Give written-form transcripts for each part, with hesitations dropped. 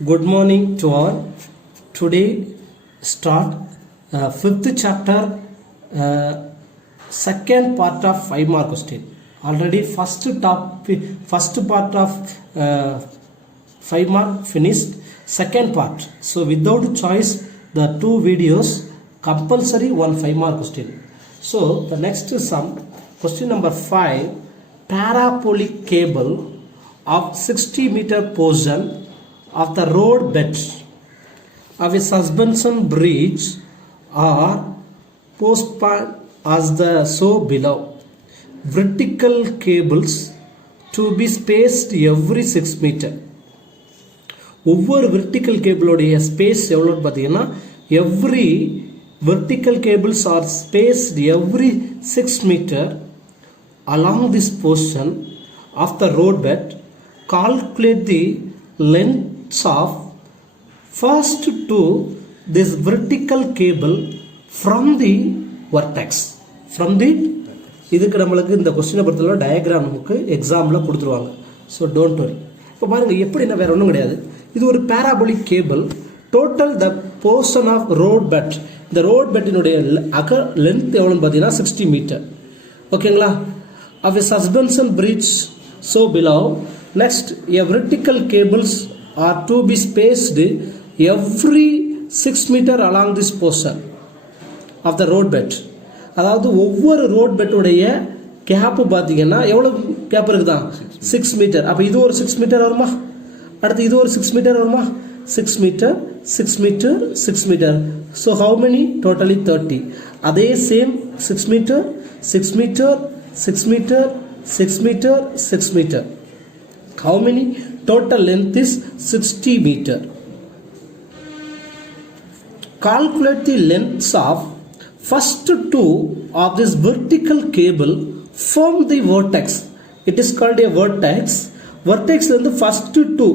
Good morning to all. Today start 5th chapter, second part of 5 mark question. Already first part of 5 mark finished. Second part. So without choice, the two videos compulsory one 5 mark question. So the next sum, question number 5. Parabolic cable of 60-meter portion of the road bed of a suspension bridge are postponed as the so below. Vertical cables to be spaced every 6 meter. ஒவ்வொரு vertical கேபிளோடைய space எவ்வளோன்னு பார்த்தீங்கன்னா every vertical cables are spaced every 6 meter along this portion of the roadbed. Calculate the lengths of first to this vertical cable from the vertex. From the இதுக்கு நம்மளுக்கு இந்த கொஸ்டினை பொறுத்தவரை diagram நமக்கு எக்ஸாமில் கொடுத்துருவாங்க. So don't worry. இப்போ பாருங்கள் எப்படின்னா வேறு ஒன்றும் கிடையாது. இது ஒரு parabolic cable. Total the portion of road bed, இந்த ரோட் பெட்டினுடைய லென்த் எவ்வளோன்னு பார்த்தீங்கன்னா 60 மீட்டர். ஓகேங்களா? of a suspension bridge so below. Next, a vertical cables are to be spaced every 6 meter along this portion of the road bed. அதாவது ஒவ்வொரு road பெட்டுடைய gap பார்த்தீங்கன்னா எவ்வளோ gap இருக்குதா 6 மீட்டர். அப்போ இது ஒரு 6 மீட்டர் வருமா, அடுத்து இது ஒரு 6 மீட்டர் வருமா, 6 metre 6 metre 6 metre. So how many? Totally 30. அதே same 6 metre 6 metre 6 meter 6 meter 6 meter. How many? Total length is 60 meter. Calculate the lengths of first two of this vertical cable from the vertex. It is called a vertex. Vertex வந்து first two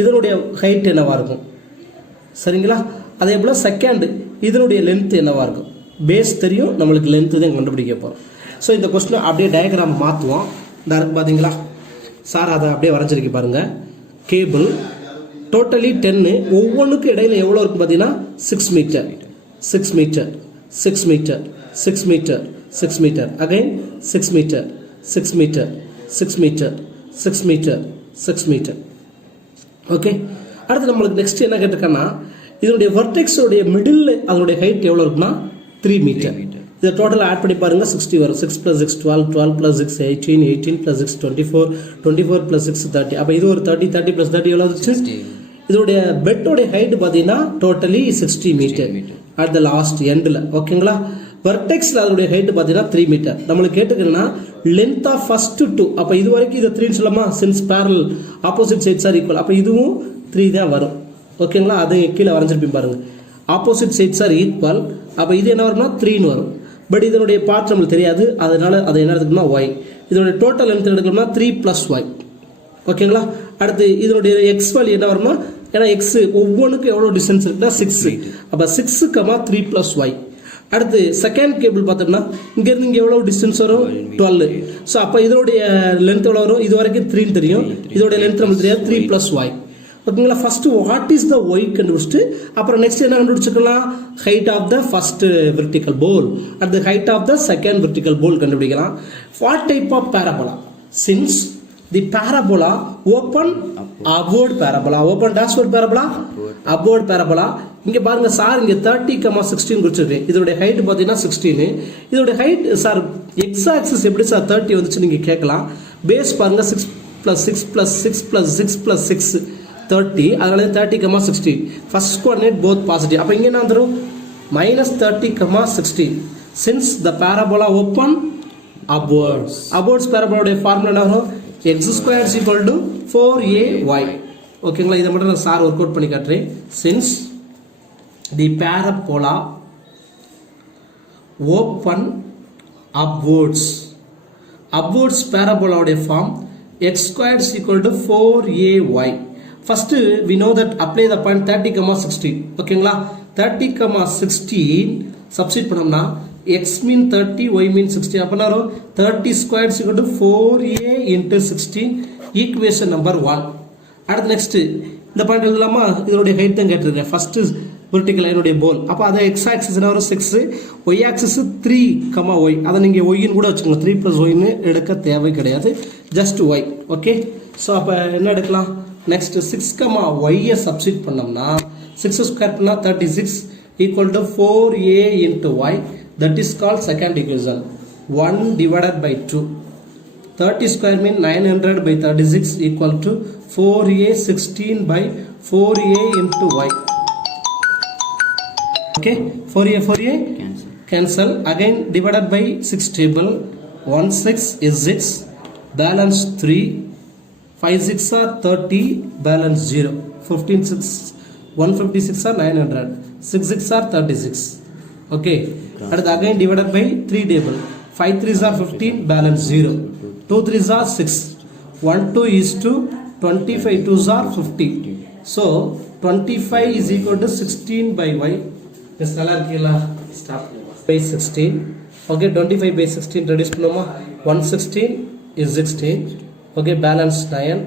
இதனுடைய height என்னவா இருக்கும், சரிங்களா? அதே போல second இதனுடைய length என்னவா இருக்கும். பேஸ் தெரியும், நம்மளுக்கு லென்த் தான் கண்டுபிடிக்க போகிறோம். ஸோ இந்த கொஸ்டினை அப்படியே டயக்ராம் மாற்றுவோம். இந்த இருக்கு பார்த்தீங்களா சார், அதை அப்படியே வரைஞ்சிருக்கு பாருங்கள். கேபிள் டோட்டலி 10, ஒவ்வொன்றுக்கு இடையில எவ்வளோ இருக்குது பார்த்தீங்கன்னா 6 metre 6 metre 6 metre 6 metre 6 metre again 6 metre 6 metre 6 metre 6 metre 6 metre. Okay, அடுத்து நம்மளுக்கு நெக்ஸ்ட் என்ன கேட்டிருக்கேன்னா இதனுடைய வெர்டெக்ஸோடைய மிடில் அதனுடைய ஹைட் எவ்வளோ இருக்குன்னா 3 மீட்டர். இதை டோட்டலாக ஆட் பண்ணி பாருங்கள் 60 வரும். 6 + 6 12, 12 + 6 18, 18 + 6 24, 24 + 6 30. அப்போ இது ஒரு 30, 30 + 30 எவ்வளோ இருந்துச்சு? இதோடைய பெட்டோடைய ஹைட் பார்த்தீங்கன்னா totally 60 metre at the last எண்டில். ஓகேங்களா? வெர்டெக்ஸில் அதோடைய ஹைட் பார்த்தீங்கன்னா 3 மீட்டர். நம்மளுக்கு கேட்டுக்கணும்னா லென்த் ஆஃப் ஃபர்ஸ்ட் 2. அப்போ இது வரைக்கும் இதை 3 சொல்லலாமா? Since parallel opposite sides are equal. அப்போ இதுவும் 3 தான் வரும். ஓகேங்களா? அது கீழே வரைஞ்சிருப்பீங்க பாருங்க. Opposite sides are equal. அப்போ இது என்ன வரும்னா 3ன்னு வரும். பட் இதனுடைய பார்ட் நம்மளுக்கு தெரியாது, அதனால அதை என்ன எடுத்துக்கணும்னா y. இதனுடைய டோட்டல் லென்த் எடுக்கணும்னா 3 + y. ஓகேங்களா? அடுத்து இதனுடைய x வேல்யூ என்ன வரும்னா, ஏன்னா x ஒவ்வொன்றுக்கு எவ்வளோ டிஸ்டன்ஸ் இருக்குன்னா 6. அப்போ 6, 3 + y. அடுத்து செகண்ட் கேபிள் பார்த்தோம்னா இங்கேருந்து இங்கே எவ்வளோ டிஸ்டன்ஸ் வரும் 12. ஸோ அப்போ இதனுடைய லென்த் எவ்வளோ வரும்? இது வரைக்கும் 3 தெரியும், இதோடைய லென்த் நம்மளுக்கு தெரியாது 3 + y. ஓகேங்களா? First what is the Y கண்டுபிடிச்சிட்டு அப்புறம் நெக்ஸ்ட் என்ன கண்டுபிடிச்சிக்கலாம்? Height of the first vertical pole at the height of the second vertical pole கண்டுபிடிக்கலாம். What type of parabola? Since the parabola open upward parabola, open downward parabola, upward parabola. இங்க பாருங்க sir, இங்க 30, 16 குறிச்சிருக்கு. இதோட height பார்த்தீங்கன்னா 16. இதோட height sir X axis எப்படி sir 30 வந்துச்சு நீங்க கேட்கலாம். பேஸ் பாருங்க 6 + 6 + 6 + 6 + 6 30. அதனால 30, 16. First coordinate both positive. அப்போ இங்கே என்ன வந்துடும்? -30, 16. Since the parabola open upwards. Upwards பேரபோலாவுடைய ஃபார்முலா என்ன வரும்? x² = 4ay. ஓகேங்களா? இதை மட்டும் நான் சார் ஒர்க் அவுட் பண்ணி காட்டுறேன். Since the parabola open upwards, upwards பேரபோலாவுடைய form x² = 4ay. First we know that apply the point 30, 16. ஓகேங்களா? 30, 16 சப்ஸ்டிட் பண்ணோம்னா x mean 30, y mean 60. அப்போ என்ன வரும்? 30² = 4a × 16. Equation number 1. அடுத்து நெக்ஸ்ட் இந்த பாயிண்ட் எழுதலாமா? இதனுடைய ஹைட் தான் கேட்டிருக்கேன். ஃபர்ஸ்ட் வெர்டிக்கல் லைனுடைய போல். அப்போ அதை எக்ஸ் ஆக்சிஸ் என்ன வரும் 6, ஒய் ஆக்சிஸ் 3, ஒய். அதை நீங்கள் ஒய்ன்னு கூட வச்சுக்கோங்க. 3 + ஒய்ன்னு எடுக்க தேவை கிடையாது, ஜஸ்ட் ஒய். ஓகே, ஸோ அப்போ என்ன எடுக்கலாம்? நெக்ஸ்ட் 6, ஒய்யை சப்ஸ்டிட் பண்ணோம்னா 6 ஸ்கொயர் பண்ணால் 36 equal to 4a into y. That is called second equation. 1 divided by 2. 30 square mean 900 by 36 equal to 4a 16 by 4a into y. Okay, 4a cancel. Again divided by 6 table. 1 6 is 6, balance 3. 5 6 are 30, balance 0. 15 6, 156 are 900. 6 6 are 36. Okay, and again divided by 3 table. 5 3s are 15, balance 0. 2 3s are 6. 1 2 is 2. 25 2s are 50. So 25 is equal to 16 by y. This color kila stop by 16. Okay, 25 by 16 reduce panoma. 116 is 16. Okay, balance 9.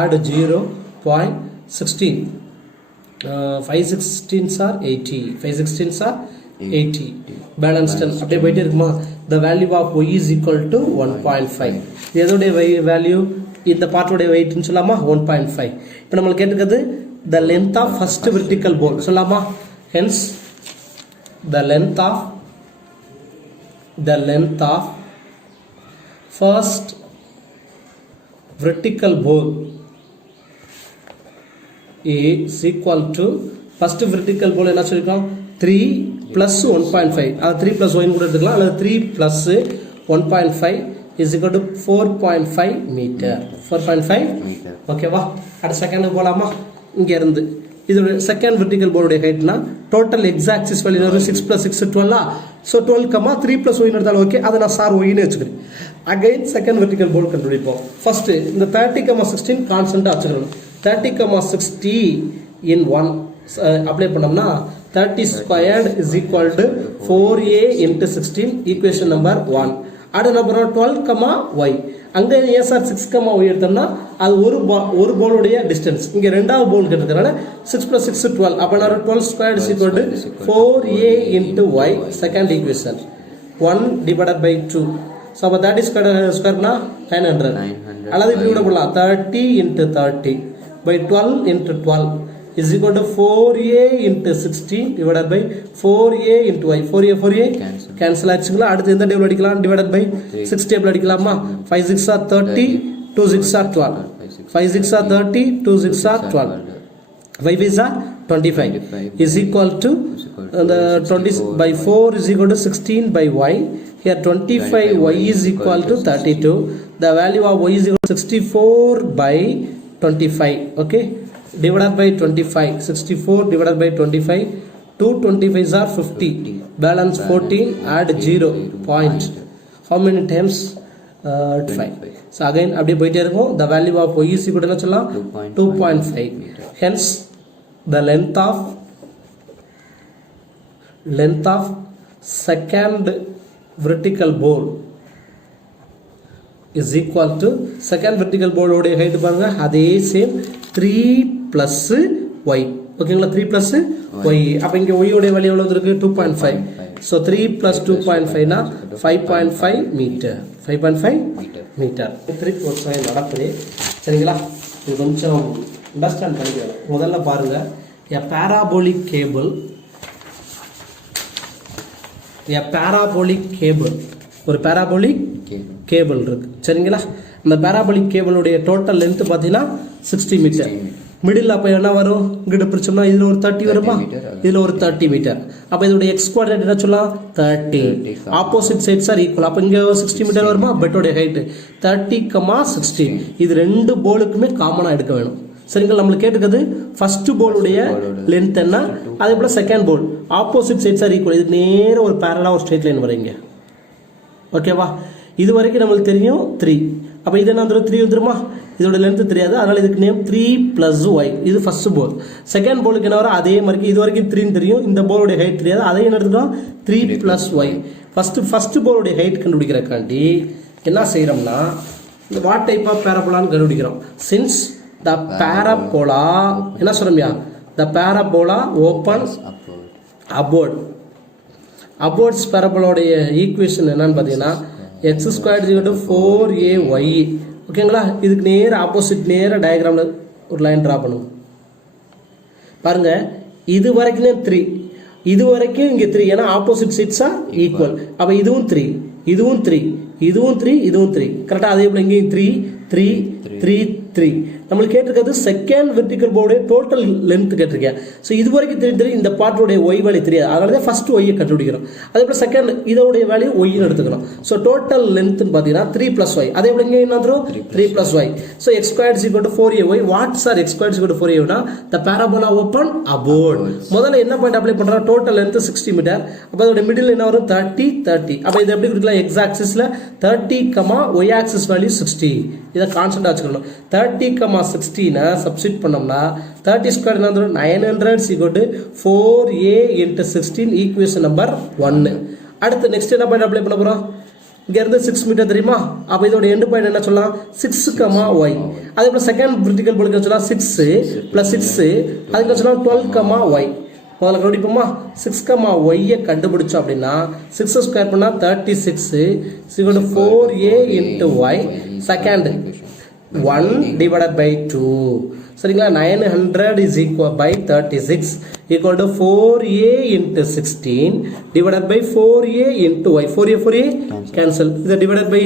Add 0.16. 5 16s are 80. 5 16s are 80. Balance 10. அப்படியே போயிட்டே இருக்குமா? The value of y is equal to 1.5. இதோடைய value இந்த பார்ட்டோடைய வெயிட்னு சொல்லலாமா? 1.5. இப்போ நம்ம கேட்டிருக்கிறது the length of first vertical bone சொல்லலாமா? Hence the length of first vertical bone is equal to first vertical bone என்ன சொல்லிருக்கோம்? 3 plus 1.5. அது 3 plus y கூட எடுத்துக்கலாம், அல்லது 3 plus 1.5 is equal to 4.5 meter. 4.5 meter. ஓகேவா? அடுத்த செகண்ட் போலாமா? இங்க இருந்து இதோட செகண்ட் வெர்டிகல் போர்டுடைய ஹைட்னா total X axis value 6 + 6 12. So 12, 3 + y எடுத்தாலும் ஓகே, அதை நான் சார் ஒய்னு வச்சுக்கிறேன். அகைன் செகண்ட் வெர்டிகல் போர்டு கண்டுபிடிப்போம். ஃபர்ஸ்ட் இந்த 30, 16 கான்ஸ்டன்ட்டாக வச்சுக்கணும். 30, 60 in 1 அப்ளை பண்ணோம்னா 30 squared is equal to 4a into 16, equation number 1. அடுத்த நம்பர் 12, y. அங்கே ஏன் சார் 6, y எடுத்தோம்னா அது ஒரு போலுடைய டிஸ்டன்ஸ். இங்கே ரெண்டாவது போல் கேட்டதுனால 6 + 6 12. அப்போ 12 squared is equal to 4a into y, second equation. 1 divided by 2. So அப்போ 30 ஸ்கொயர்னா 900. அல்லது இப்படி கூட போடலாம், 30 into 30 by 12 into 12 is equal to 4a into 16 divided by 4a into y. 4a cancel ஆச்சுங்களா? அடுத்து எந்த டேபிள் அடிக்கலாம்? divided by 6 டேபிள் அடிக்கலாமா? 5 6 are 30, 2 6 are 12. 5 6 are 30, 2 6 are 12. 5 is 25 is equal to the 20 by 4 is equal to 16 by y. Here 25 y is equal to 32. The value of y is equal to 64 by 25. Okay, divided by 25. 64 divided by 25. 2 25s are 50. Balance 14. Add 0. Point. How many times? 5. So again அப்படியே போயிட்டே இருக்கும். The value of y is equal to என்ன சொல்லலாம்? 2.5. Hence the length of second vertical bone is equal to second vertical bone உடைய height பாருங்க, அதே same 3 plus y. ஓகேங்களா? 3 plus y. அப்போ இங்கே y உடைய வேல்யூ எவ்வளவு இருக்கு? 2.5. ஸோ 3 plus 2.5 னா 5.5 மீட்டர். 5.5 மீட்டர். 3.5 நடக்குது. சரிங்களா? இது கொஞ்சம் அண்டர்ஸ்டாண்ட் பண்ணிக்கலாம். முதல்ல பாருங்க, a parabolic cable ஒரு parabolic cable இருக்கு. சரிங்களா? இந்த parabolic cable உடைய டோட்டல் லென்த் பார்த்தீங்கன்னா 60 மீட்டர். மிடில் அப்போ என்ன வரும்? இங்கிட்ட பிரிச்சோம்னா இதில் ஒரு 30 வருமா? இதில் ஒரு 30 மீட்டர். அப்போ இதோடைய எக்ஸ் குவாட்ரேட் என்ன சொல்லலாம்? 30. Opposite sides are equal. அப்போ இங்கே 60 மீட்டர் வருமா? பெட்டோடைய ஹைட்டு 30, 60. இது ரெண்டு போலுக்குமே காமனாக எடுக்க வேணும். சரிங்களா? நம்மளுக்கு கேட்டுக்கிறது ஃபர்ஸ்ட் போலுடைய லென்த் என்ன, அதே pole second pole opposite sides are equal. இது நேர ஒரு பேரலாக ஒரு ஸ்ட்ரெயிட் லைன் வரீங்க. ஓகேவா? இது வரைக்கும் நம்மளுக்கு தெரியும் 3. அப்போ இது என்ன வந்துடும்? 3 வந்துருமா? இதோட லென்த் தெரியாது, அதனால இதுக்கு நேம் 3 plus y. இது ஃபர்ஸ்ட் போல். செகண்ட் போலுக்கு என்ன வரும்? அதே மாதிரி இது வரைக்கும் 3 தெரியும், இந்த போலுடைய ஹைட் தெரியாது, அதையும் என்ன எடுத்துக்கலாம்? 3 plus y. ஃபர்ஸ்ட் போலுடைய ஹைட் கண்டுபிடிக்கிறக்காண்டி என்ன செய்கிறோம்னா இந்த வாட் டைப் ஆஃப் பேரபோலான்னு கண்டுபிடிக்கிறோம். சின்ஸ் the parabola என்ன சொல்றோம்யா the parabola opens upward upwards parabola உடைய ஈக்குவேஷன் என்னன்னு பார்த்தீங்கன்னா x squared is equal to 4ay ஓகேங்களா இதுக்கு நேர ஆப்போசிட் நேர டயக்ராம்ல ஒரு லைன் டிரா பண்ணுங்க பாருங்க இது வரைக்கும் 3 இது வரைக்கும் இங்க 3 ஏனா ஆப்போசிட் சைட்ஸ் ஆர் ஈக்குவல் அப்ப இதுவும் 3 இதுவும் 3 இதுவும் 3 இதுவும் 3 கரெக்ட்டா அதே போல இங்க 3 3 3 3 நம்மளுக்கு கேட்டிருக்கிறது second vertical board total length கேட்டிருக்கேன் ஸோ இது வரைக்கும் தெரியும் இந்த பார்ட்டோடைய ஒய் வேல்யூ தெரியாது அதனால தான் ஃபர்ஸ்ட் ஒய்யை கண்டுபிடிக்கிறோம் அதே போல் செகண்ட் இதோடைய வேல்யூ ஒய்னு எடுத்துக்கிறோம் ஸோ டோட்டல் லென்த்னு பார்த்தீங்கன்னா 3 + ஒய் அதே போல் இங்கே என்ன வந்துடும் 3 + y so x square is equal to 4ay what's are x square is equal to 4ay the parabola open upward முதல்ல என்ன பாயிண்ட் அப்ளை பண்ணுறோம் டோட்டல் லென்த் 60 மீட்டர் அப்போ அதோட மிடில் என்ன வரும் 30 30 அப்போ இது எப்படி கொடுக்கலாம் எக்ஸ் ஆக்சிஸில் 30, ஒய் ஆக்சிஸ் வேல்யூ 60 இதை கான்ஸ்டன்ட் வச்சுக்கணும் 30, 16 சப்ஸ்டிட் பண்ணோம்னா 30 ஸ்கொயர் என்ன வந்துடும் 900 equal to 4a into 16 equation number 1 அடுத்து நெக்ஸ்ட் என்ன பாயிண்ட் அப்ளை பண்ண போறோம் இங்க இருந்து 6 மீட்டர் தெரியுமா அப்ப இதோட எண்ட் பாயிண்ட் என்ன சொல்லலாம் 6, y அதே போல செகண்ட் வெர்டிகல் போர்டுக்கு சொல்லலாம் 6 + 6 அதுக்கு சொல்லலாம் 12, y முதல்ல கண்டுபிடிப்போமா 6, y கண்டுபிடிச்சோம் அப்படின்னா 6 ஸ்கொயர் பண்ணா 36 equal to 4a into y second 1 divided by 2 சரிங்களா 900 is equal by 36 equal to 4a into 16 divided by 4a into y 4a cancel இது divided by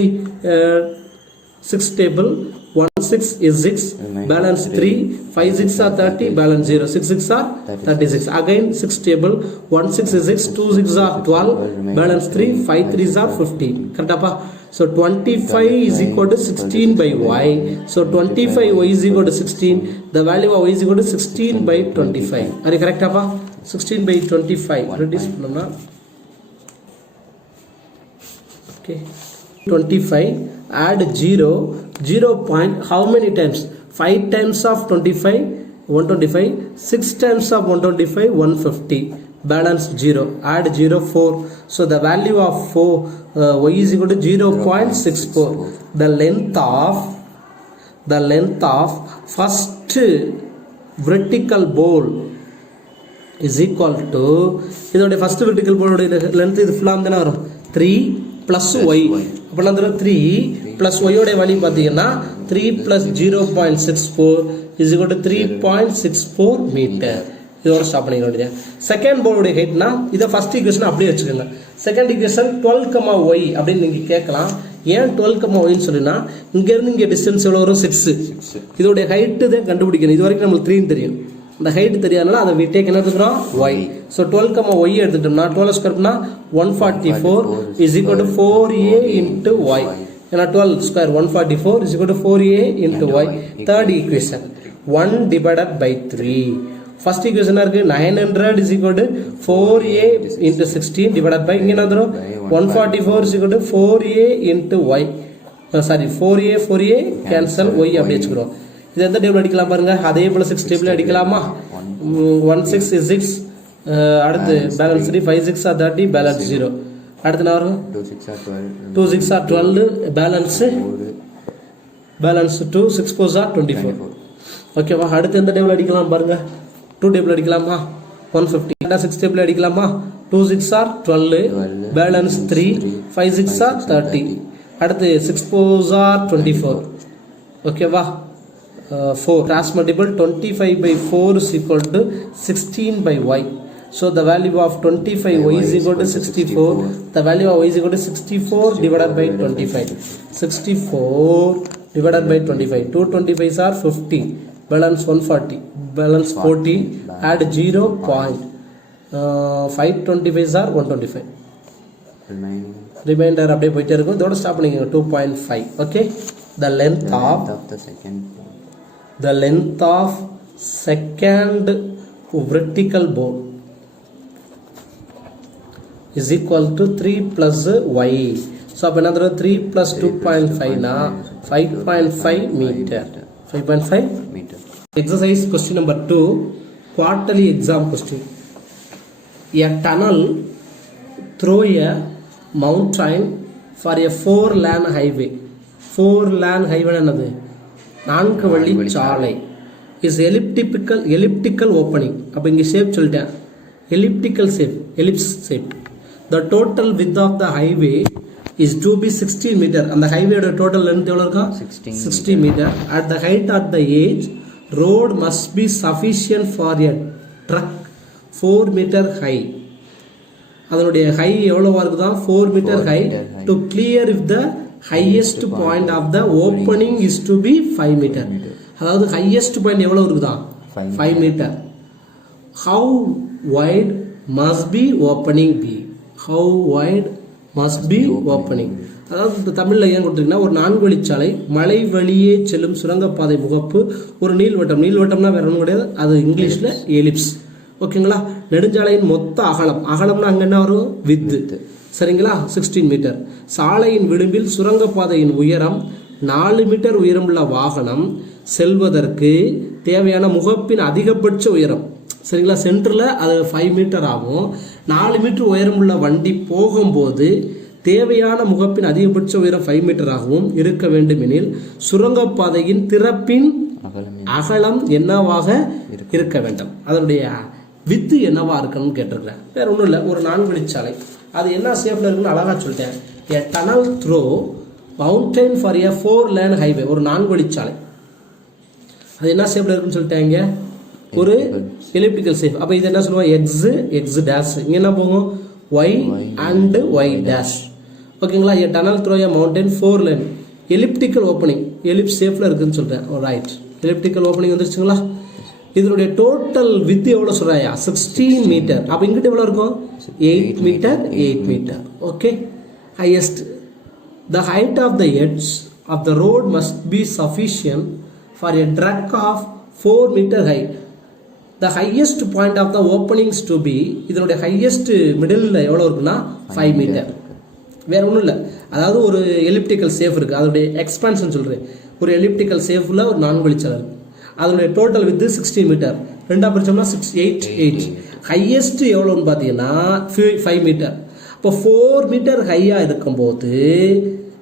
6 table 1 6 is 6 balance 3 5 6 are 30 balance 0 6 6 are 36 again 6 table 1 6 is 6 2 6 are 12 balance 3 5 3 are 15 correct so 25 is equal to 16 by y so 25 y is equal to 16 the value of y is equal to 16 by 25 are you correct 16 by 25 reduce பண்ணோம்னா okay 25 add 0 point how many times 5 times of 25 125 6 times of 125 150 balance 0 add 0 4 so the value of 4 y is equal to 0.64 the length of first vertical bowl is equal to இதோட first vertical bowl உடைய length இது ஃபுல்லா தான வரும் 3 plus y அப்ப நம்ம 3 plus y உடைய value பாத்தீங்கன்னா 3 plus 0.64 is equal to 3.64 meter இதோட ஸ்டாப் பண்ணிக்க வேண்டியது செகண்ட் போர்டுடைய ஹைட்னா இதை ஃபர்ஸ்ட் ஈக்குவேஷன் அப்படியே வச்சுக்கோங்க செகண்ட் ஈக்குவேஷன் 12, y அப்படின்னு நீங்க கேட்கலாம் ஏன் 12, y ன்னு சொல்லினா இங்க இருந்து இங்க டிஸ்டன்ஸ் எவ்வளவு வரும் 6 இதோட ஹைட் தான் கண்டுபிடிக்கணும் இது வரைக்கும் நமக்கு 3 தெரியும் அந்த ஹைட் தெரியாதனால அதை we take என்ன எடுத்துறோம் y so 12, y எடுத்துட்டோம்னா 12 ஸ்கொயர் பண்ணா 144 is equal to 4a into y ஏனா 12 square 144 is equal to 4a into y third equation 1 divided by 3 first equation இருக்கு 900 is equal to 4a into 16 divided by இங்க என்ன வரும் 144 is equal to 4a into y sorry 4a cancel y அப்படியே வெச்சுக்கிறோம் இது எந்த table அடிக்கலாம் பாருங்க அதே போல 6 டேபிள் அடிக்கலாமா 1 6 is 6 அடுத்து பேலன்ஸ் 3 5 6 are 30 பேலன்ஸ் 0 அடுத்து என்ன வரும் 2 6 are 12 பேலன்ஸ் 2 6 4 are 24 ஓகேவா அடுத்து எந்த டேபிள் அடிக்கலாம் பாருங்க 2 டேபிள் அடிக்கலாமா 150 6 டேபிள் அடிக்கலாமா 2 6 are 12 பேலன்ஸ் 3 5 6 are 30 அடுத்து 6 4 are 24 ஓகேவா 4 cross multiple 25 by 4 is equal to 16 by y so the value of 25 y is equal to 64 the value of y is equal to 64 divided by 25 64 divided by 25 2 25s are 50 balance 140 balance 40 add 0 point 5 25s are 125 remainder அப்படியே போயிட்டே இருக்கும் இதோட stop பண்ணிக்கங்க 2.5 okay the length of second vertical board is equal to 3 plus y so அப்ப என்னது 3 plus 2.5 na 5.5 meter 5.5 meter exercise question number 2 quarterly exam question a tunnel through a mountain for a 4 lane highway 4 lane highway என்னது நான்கு வழி சாலை is elliptical opening. அப்போ இங்கே shape சொல்லிட்டேன், elliptical shape, ellipse shape. The total width of the highway is to be 16 meter. அந்த ஹைவேயோட total length எவ்வளோ இருக்கும்? 60 meter. At the height at the edge, road must be sufficient for a truck 4 meter high. அதனுடைய high எவ்வளோவா இருக்குதான்? 4 meter high to clear if the highest point of the opening is to be 5 meter. அதாவது highest point எவ்வளோ இருக்குதான்? 5 meter. How wide must be opening be? How wide must be opening? அதாவது இந்த தமிழில் ஏன் கொடுத்துருக்கீங்கன்னா, ஒரு 4 வழிச்சாலை, மலை வழியே செல்லும் சுரங்கப்பாதை முகப்பு, ஒரு நீள்வட்டம். நீள்வட்டம்னா வேற ஒன்றும் கிடையாது, அது இங்கிலீஷில் எலிப்ஸ். ஓகேங்களா? நெடுஞ்சாலையின் மொத்த அகலம்னா அங்கே என்ன வரும்? வித்து. சரிங்களா? 16 மீட்டர். சாலையின் விளிம்பில் சுரங்கப்பாதையின் உயரம் 4 மீட்டர் உயரமுள்ள வாகனம் செல்வதற்கு தேவையான முகப்பின் அதிகபட்ச உயரம். சரிங்களா? சென்டரில் அது 5 மீட்டர் ஆகும். 4 மீட்டர் உயரமுள்ள வண்டி போகும்போது தேவையான முகப்பின் அதிகபட்ச உயரம் 5 மீட்டர் ஆகவும் இருக்க வேண்டுமெனில் சுரங்கப்பாதையின் திறப்பின் அகலம் என்னவாக இருக்க வேண்டும்? அதனுடைய வித்து என்னவா இருக்கணும்னு கேட்டிருக்கிறேன். வேற ஒன்றும் இல்லை, ஒரு 4 வழிச்சாலை, அது என்ன ஷேப்ல இருக்குன்னு அழகா சொல்லிட்டேன். A tunnel through mountain for a 4-lane highway. ஒரு 4 வழிச்சாலை, அது என்ன ஷேப்ல இருக்குன்னு சொல்லிட்டாங்க? ஒரு எலிப்டிக்கல் ஷேப். அப்போ இது என்ன சொல்லுவோம்? X dash. இங்கே என்ன போகும்? Y and Y dash. ஓகேங்களா? A tunnel through a mountain 4-lane elliptical opening, ellipse ஷேப்ல இருக்குன்னு சொல்றேன். ரைட், எலிப்டிக்கல் ஓப்பனிங் வந்துருச்சுங்களா? இதனுடைய டோட்டல் வித் எவ்வளோ சொல்றாயா? 16 மீட்டர். அப்போ இங்கிட்ட எவ்வளோ இருக்கும்? 8 metre. 8 metre. Okay. Highest, the height of the edge of the road must be sufficient for a truck of 4 meter high. The highest point of the openings to be, இதனுடைய highest middle எவ்வளோ இருக்குன்னா 5 metre. வேற ஒன்றும் இல்லை, அதாவது ஒரு elliptical safe இருக்கு, அதோடைய எக்ஸ்பான்ஷன் சொல்றேன். ஒரு எலிப்டிக்கல் சேஃப்ல ஒரு 4 வழிச்சாலை இருக்கு, அதனுடைய டோட்டல் வித் 16 மீட்டர். ரெண்டா பிரிச்சோம்னா 8. ஹையஸ்ட் எவ்வளோன்னு பார்த்தீங்கன்னா 5 மீட்டர். இப்போ 4 மீட்டர் ஹையா இருக்கும்போது,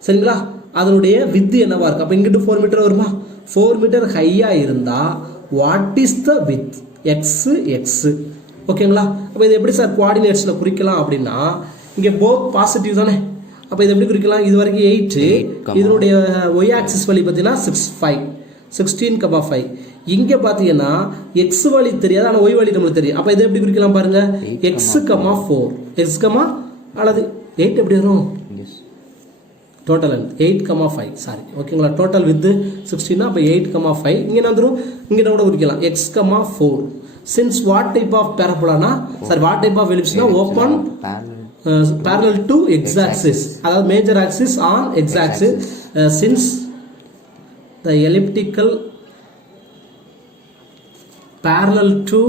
சரிங்களா, அதனுடைய வித் என்னவா இருக்கு? அப்போ இங்கிட்டு 4 மீட்டர் வருமா? 4 மீட்டர் ஹையா இருந்தா what is the with? X. ஓகேங்களா? அப்போ இது எப்படி சார் கோஆர்டினேட்ஸில் குறிக்கலாம் அப்படின்னா, இங்கே போத் பாசிட்டிவ் தானே. அப்போ இது எப்படி குறிக்கலாம்? இது வரைக்கும் 8, இதனுடைய ஒய் ஆக்சிஸ் வழி பார்த்தீங்கன்னா 16,5. இங்கே பார்த்தீங்கன்னா எக்ஸ் வழி தெரியாது, ஆனால் ஒய் வழி நம்மளுக்கு தெரியும். அப்போ இதை எப்படி குறிக்கலாம் பாருங்க? x,4 அல்லது 8 எப்படி வரும்? டோட்டல் 8,5. சாரி, ஓகேங்களா? டோட்டல் வித் 16, அப்போ 8,5. இங்கே வந்துடும், இங்கே கூட குறிக்கலாம் x,4. Since what type of பேரபோலானா, சாரி வாட் டைப் ஆஃப் எலிப்ஸ்னா open parallel to x axis, அதாவது major axis on x axis. Since the elliptical parallel to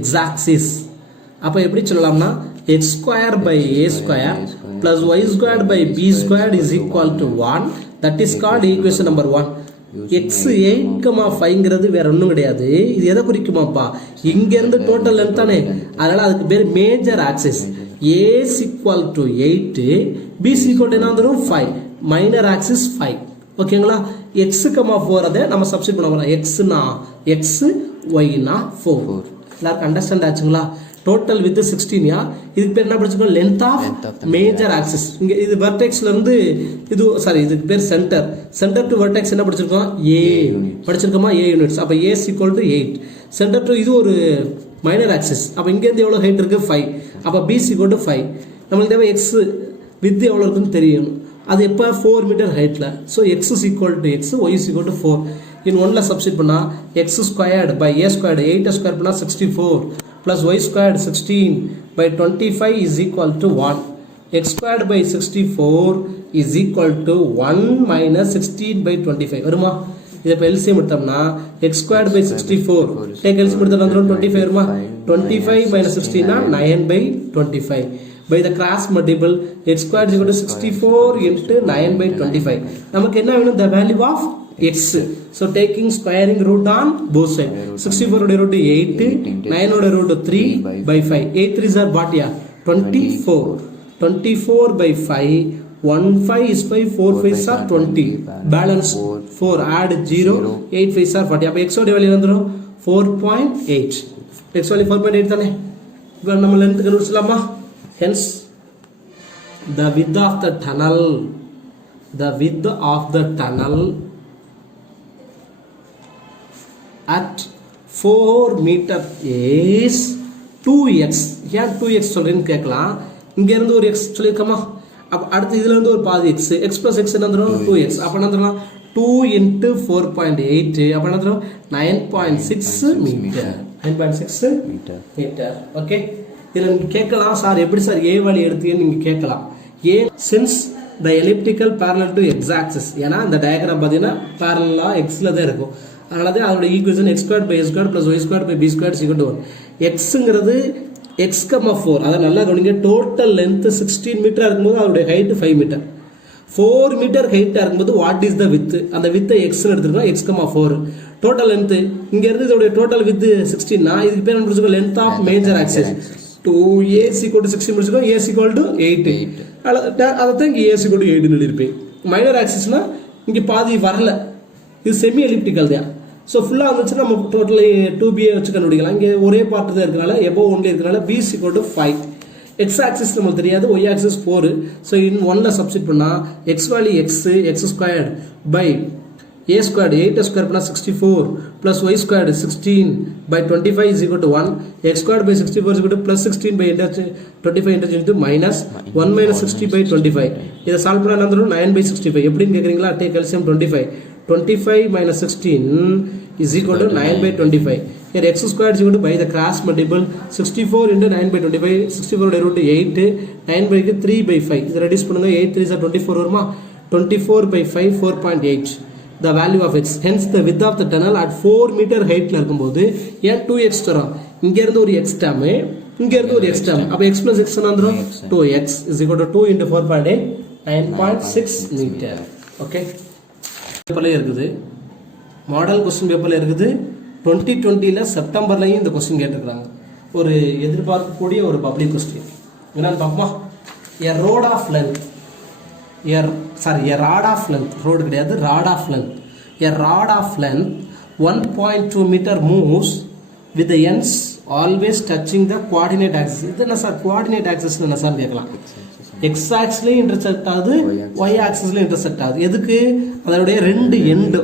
x axis, அப்போ எப்படி சொல்லலாம்னா x square by a square plus y squared by b squared is equal to 1. That is called equation number 1. x 8,5ங்கிறது வேற ஒன்றும் கிடையாது. இது எதை குறிக்குமாப்பா? இங்கேருந்து total length தானே, அதனால அதுக்கு பேர் major axis. a is equal to 8, b is equal to என்ன வந்துடும்? 5. Minor axis 5. ஓகேங்களா? x,4 அதை நம்ம சப்ஸ்டிட் பண்ண போறோம். xனா x, yனா 4. எல்லாருக்கும் அண்டர்ஸ்டாண்ட் ஆச்சுங்களா? Total with 16. இதுக்கு பேர் என்ன படிச்சிருக்கோம்? Length of major axis. இங்க இது வெர்டெக்ஸ்ல இருந்து இது, சாரி, இதுக்கு பேர் சென்டர் டு வெர்டெக்ஸ் என்ன படிச்சிருக்கோம்? a படிச்சிருக்கோமா? a units. அப்ப a is equal to 8. Centre to இது ஒரு மைனர் ஆக்சிஸ். அப்ப இங்க இருந்து எவ்வளவு ஹைட் இருக்கு? 5. அப்ப b is equal to 5. நமக்கு தேவை x வித் எவ்வளவு இருக்குன்னு தெரியும். அது எப்ப? 4 மீட்டர் ஹைட்ல. So x is equal to x, y is equal to 4. in 1ல substitute பண்ணா x squared by a squared, 8 square பண்ணா 64 plus y squared 16 by 25 is equal to 1. x squared by 64 is equal to 1 minus 16 by 25. வருமா? இதை இப்போ LCM எடுத்தோம்னா x squared by 64 take LCM எடுத்தா 25 வருமா? 25 minus 16 னா 9 by 25. by the cross multiple x squared is equal to 64 into 9 by 25. நமக்கு என்ன வேணும்? the value of x. so taking squaring root on both sides. 64 oda root 8, 9 oda root 3 by 5. 8 3s are what? 24. 24 by 5 1 5 is 5, 4 5 are 20, balance 4, add 0, 8 5 are 40. அப்போ x ஓட value வந்துரும் 4.8. x value 4.8 தானே. இப்போ நம்ம length கண்டுபிடிச்சலாமா? hence the width of the tunnel at 4 meter is 2x. ஏன் 2x சொல்றேன்னு கேட்கலாம். இங்க இருந்து ஒரு x சொல்லிருக்கமா, அப்ப அடுத்து இதுல இருந்து ஒரு பாதி x plus x என்ன வந்துரும் 2x. அப்ப என்ன வந்துரும் 2 into 4.8 அப்ப என்ன வந்துரும் 9.6 மீட்டர். 9.6 மீட்டர். ஓகே, இதுல நீங்க கேட்கலாம் சார் எப்படி சார் a வேல்யூ எடுத்தீங்கன்னு நீங்க கேட்கலாம். a since the elliptical parallel to x axis, ஏன்னா இந்த டயகிராம் பாத்தீங்கன்னா parallel x ல தான் இருக்கும். அதனால தான் அதோட equation x squared by a squared plus y squared by b squared is equal to 1. xங்கிறது x, 4. அத நல்லா கவனிங்க. டோட்டல் லென்த் 16 மீட்டரா இருக்கும்போது அதோட ஹைட் 5 மீட்டர். 4 மீட்டர் ஹைட்டா இருக்கும்போது வாட் இஸ் த வித்? அந்த வித்தை x ன்னு எடுத்துக்கணும். x, 4. டோட்டல் லென்த் இங்க இருந்து இதோட டோட்டல் வித் 16 னா இதுக்கு பேர் என்ன சொல்றோம்? Length of major axis. 2a is equal to 16 முடிச்சுக்கோ. a is equal to 8. அதான் இங்க a is equal to 8 ன்னு எழுதிருப்பேன். மைனர் ஆக்சிஸ்னா இங்க பாதி வரல. இது செமி எலிப்டிக்கல் தான். ஸோ ஃபுல்லாக வந்துச்சு நம்ம டோட்டலி 2b வச்சு கண்டுபிடிக்கலாம். இங்கே ஒரே பார்ட் தான் இருக்கனால எபோ ஒன்லி இருக்கனால b is equal to 5. x axis நம்மளுக்கு தெரியாது, y ஆக்சிஸ் 4. ஸோ இன் 1ல சப்ஸ்டிட் பண்ணால் x value x squared by a squared 8 square பண்ணால் 64 plus y squared 16 by 25 is equal to 1. x squared by 64 is equal to plus 16 by 25 into minus 1 minus 60 by 25. இதை solve பண்ணால் என்ன வந்துடும்? 9 by 65. எப்படின்னு கேட்குறீங்களா? Take LCM 25 minus 16 is equal to 9 by 25. Here x squared is equal to by the cross multiple 64 into 9 by 25. 64 root 8, 9 by 3 by 5. இது reduce பண்ணுங்க. 8 3 is 24 வருமா? 24 by 5 4.8. The value of x. Hence the width of the tunnel at 4 meter heightல இருக்கும்போது ஏன் 2x தரோம்? இங்க இருந்து ஒரு x term, இங்க இருந்து ஒரு x term. அப்ப x plus x வந்துரும் 2x is equal to 2 into 4.8 9.6 meter. Okay. பேப்பர்ல இருக்குது, மாடல் क्वेश्चन பேப்பர்ல இருக்குது. 2020ல செப்டம்பர்லயும் இந்த क्वेश्चन கேட்டிருக்காங்க. ஒரு எதிர்பார்க்கக்கூடிய ஒரு பப்ளிக் क्वेश्चन. என்னன்னு பாப்போமா? a rod of length a rod of length, road கிடையாது, rod of length. A rod of length 1.2 meter moves with the ends always touching the coordinate axis. இது என்ன சார் coordinate axis என்ன sir கேட்கலாம். x axisலயும் intersect ஆகுது, y axisலயும் intersect ஆகுது. எதுக்கு? அதோட ரெண்டு எண்ட்.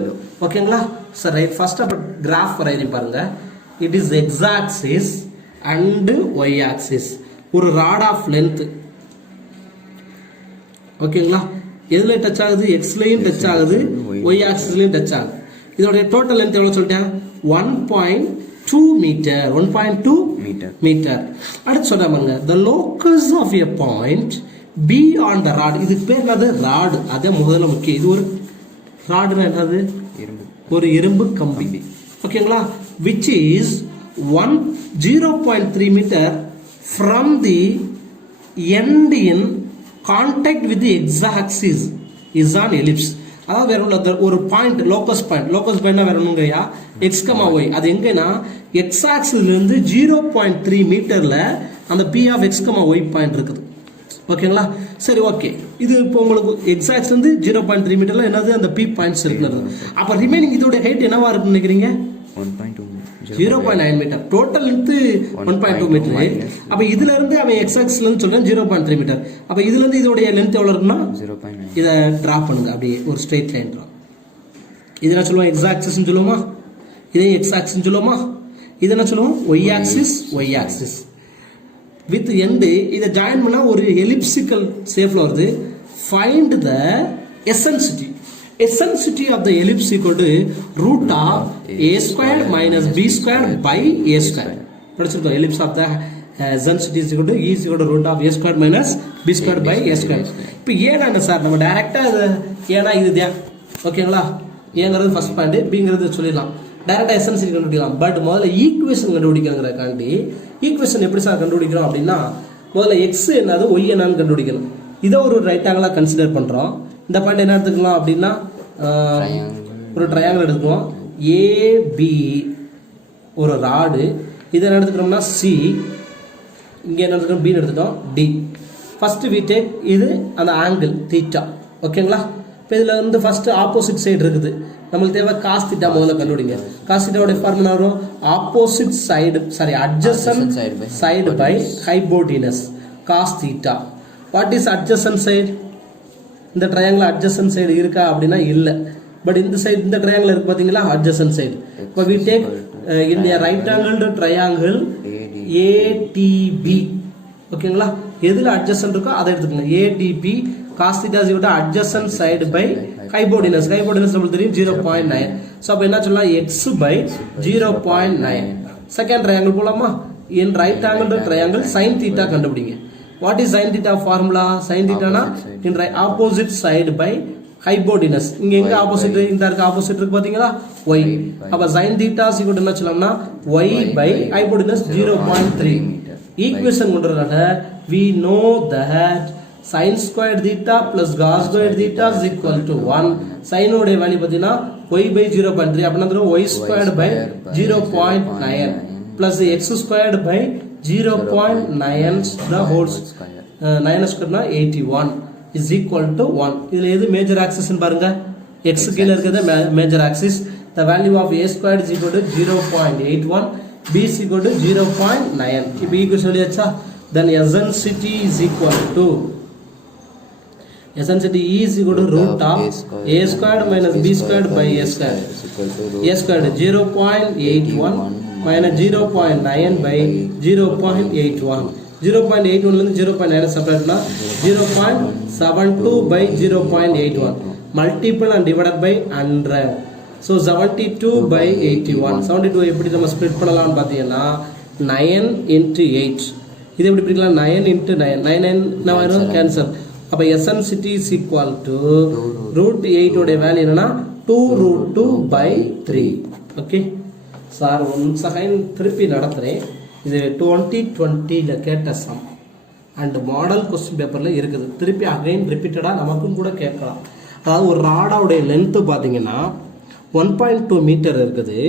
ஓகேங்களா சார்? ரைட். ஃபர்ஸ்ட் அப்ப கிராஃப் வரையறேன் பாருங்க. it is x axis and y axis. ஒரு rod of length. ஓகேங்களா? எதுல டச் ஆகுது? x லயும் டச் ஆகுது, y ஆக்சிஸ்லயும் டச் ஆகுது. இதோட டோட்டல் லென்த் எவ்வளவு சொல்லிட்டேன்? 1.2 மீட்டர். 1.2 மீட்டர். அடுத்து சொல்றாங்க the locus of a point b on the rod. இதுக்கு பேர் என்னது? ராட். அதே முதல்ல முக்கியம். இது ஒரு ராட்னா என்னது? ஒரு இரும்பு கம்பி. ஓகேங்களா? which is 0.3 meter from the end in contact with the x axis is on ellipse. அதாவது வேற ஒரு பாயிண்ட், லோக்கஸ் பாயிண்ட். லோக்கஸ் பாயிண்ட்னா வேற ஒண்ணுங்கயா x, y. அது எங்கன்னா x ஆக்சிஸ்ல இருந்து 0.3 மீட்டர்ல அந்த p of x, y point இருக்குது. ஓகேங்களா? சரி, ஓகே. இது இப்போ உங்களுக்கு x ஆக்சிஸ்ல இருந்து 0.3 மீட்டர்ல என்னது? அந்த p பாயிண்ட்ஸ் இருக்குது. அப்ப ரிமைனிங் இதோட ஹைட் என்னவா இருக்குன்னு நினைக்கிறீங்க? 0.9 மீட்டர். Total length 1.2 metre. அப்ப இதுல இருந்து அவன் x ஆக்சிஸ்ல இருந்து சொல்றேன் 0.3 மீட்டர். அப்ப இதுல இருந்து இதோட லென்த் எவ்வளவு இருக்குன்னா 0.9. இத டிரா பண்ணுங்க. அப்படியே ஒரு ஸ்ட்ரைட் லைன் டிரா. இது என்ன சொல்லுவோம்? x ஆக்சிஸ் னு சொல்லுவோமா? இதை x ஆக்சிஸ் னு சொல்லுவோமா? இது என்ன சொல்லுவோம்? y axis, y axis with end. இத ஜாயின் பண்ணா ஒரு எலிப்சிக்கல் ஷேப்ல வருது. Find the eccentricity. Eccentricity of the ellipse equal to root of a squared minus b squared by a squared. படிச்சிருக்கோம். ellipse of the eccentricity is equal to e is equal to root of a squared minus b squared by a squared. இப்போ ஏனா என்ன sir? நம்ம டைரக்டா ஏனா இதுதான். ஓகேங்களா? ஏங்கிறது ஃபர்ஸ்ட் பாயிண்ட், பிங்கிறது சொல்லிடலாம். டைரக்டா எசென்சிட்டி கண்டுபிடிக்கலாம். பட் முதல்ல ஈக்குவேஷன் கண்டுபிடிக்கறதுக்காண்டி ஈக்குவேஷன் எப்படி சார் கண்டுபிடிக்கிறோம் அப்படின்னா முதல்ல x என்னது y என்னன்னு கண்டுபிடிக்கணும். இதை ஒரு ரைட் ஆங்கிளா கன்சிடர் பண்றோம். இந்த பாயிண்ட் என்ன எடுத்துக்கலாம் அப்படின்னா ஒரு ட்ரையாங்கிள் எடுத்துக்குவோம். AB ஒரு ராடு. இதை என்ன எடுத்துக்கிறோம்னா C, இங்கே என்ன எடுத்துக்கிறோம்? B எடுத்துட்டோம். D first we take இது அந்த angle theta ஓகேங்களா இப்போ இதுல வந்து first opposite side இருக்குது நமக்கு தேவை cos theta முதல்ல கண்டுபிடிங்க cos theta ஓட ஃபார்முலா வரும் opposite side sorry adjacent side by hypotenuse cos theta what is adjacent side இந்த triangle adjacent side இருக்கா அப்படினா இல்ல பட் இந்த சைடு இந்த triangle இருக்கு பாத்தீங்களா adjacent side இப்போ we take in a right angled triangle ATB ஓகேங்களா எதுல adjacent இருக்கோ அதை எடுத்துக்கங்க ATB cos theta is equal to adjacent side by hypotenuse நமக்கு தெரியும் 0.9 சோ அப்ப என்ன சொல்லலாம் x by 0.9 செகண்ட் triangle போலாமா in right angled triangle sin theta கண்டுபிடிங்க what is sin theta formula sin theta na in right opposite side by hypotenuse இங்க எங்க opposite இந்த இருக்க ஆப்போசிட் இருக்கு பாத்தீங்களா y அப்ப sin theta is equal to என்ன சொல்லலாம்னா y by hypotenuse 0.3 ஈக்குவேஷன் கொண்டுறதால we know that sin squared theta plus cos squared theta is equal to 1 sin ஓட வேல்யூ பாத்தீங்கன்னா y by 0.3 அப்ப என்ன y squared by 0.9 plus x squared by 0.9 the whole 9 squared na 81 is equal to 1 இதுல எது major axis னு பாருங்க x கீழ இருக்குது major axis the value of a squared is equal to 0.81 b is equal to 0.9 இப்போ equation சொல்லியாச்சா then SNCT is equal to SNCT is equal to root of a squared minus b squared by a squared a squared 0.81 minus 0.9 by 0.81 0.81 ல இருந்து 0.9 separate பண்ணா 0.72 by 0.81 multiple and divided by 100 so 72 by 81 72 எப்படி நம்ம split பண்ணலாம்னு பாத்தீங்கன்னா 9 into 8 இது எப்படி பிரிக்கலாம் 9 into 9 9 நான் வரும் கேன்சல் அப்ப SNCT is equal to root 8 ஓட வேல்யூ என்னன்னா 2 root 2 by 3 okay sir once again திருப்பி நடத்துறேன் இது 2020 ல கேட்ட சம் அண்ட் மாடல் क्वेश्चन பேப்பர்ல இருக்குது திருப்பி அகைன் ரிப்பீட்டடா நமக்கும் கூட கேட்கலாம் அதாவது ஒரு ராடோட லெந்த் பாத்தீங்கன்னா 1.2 மீட்டர் இருக்குது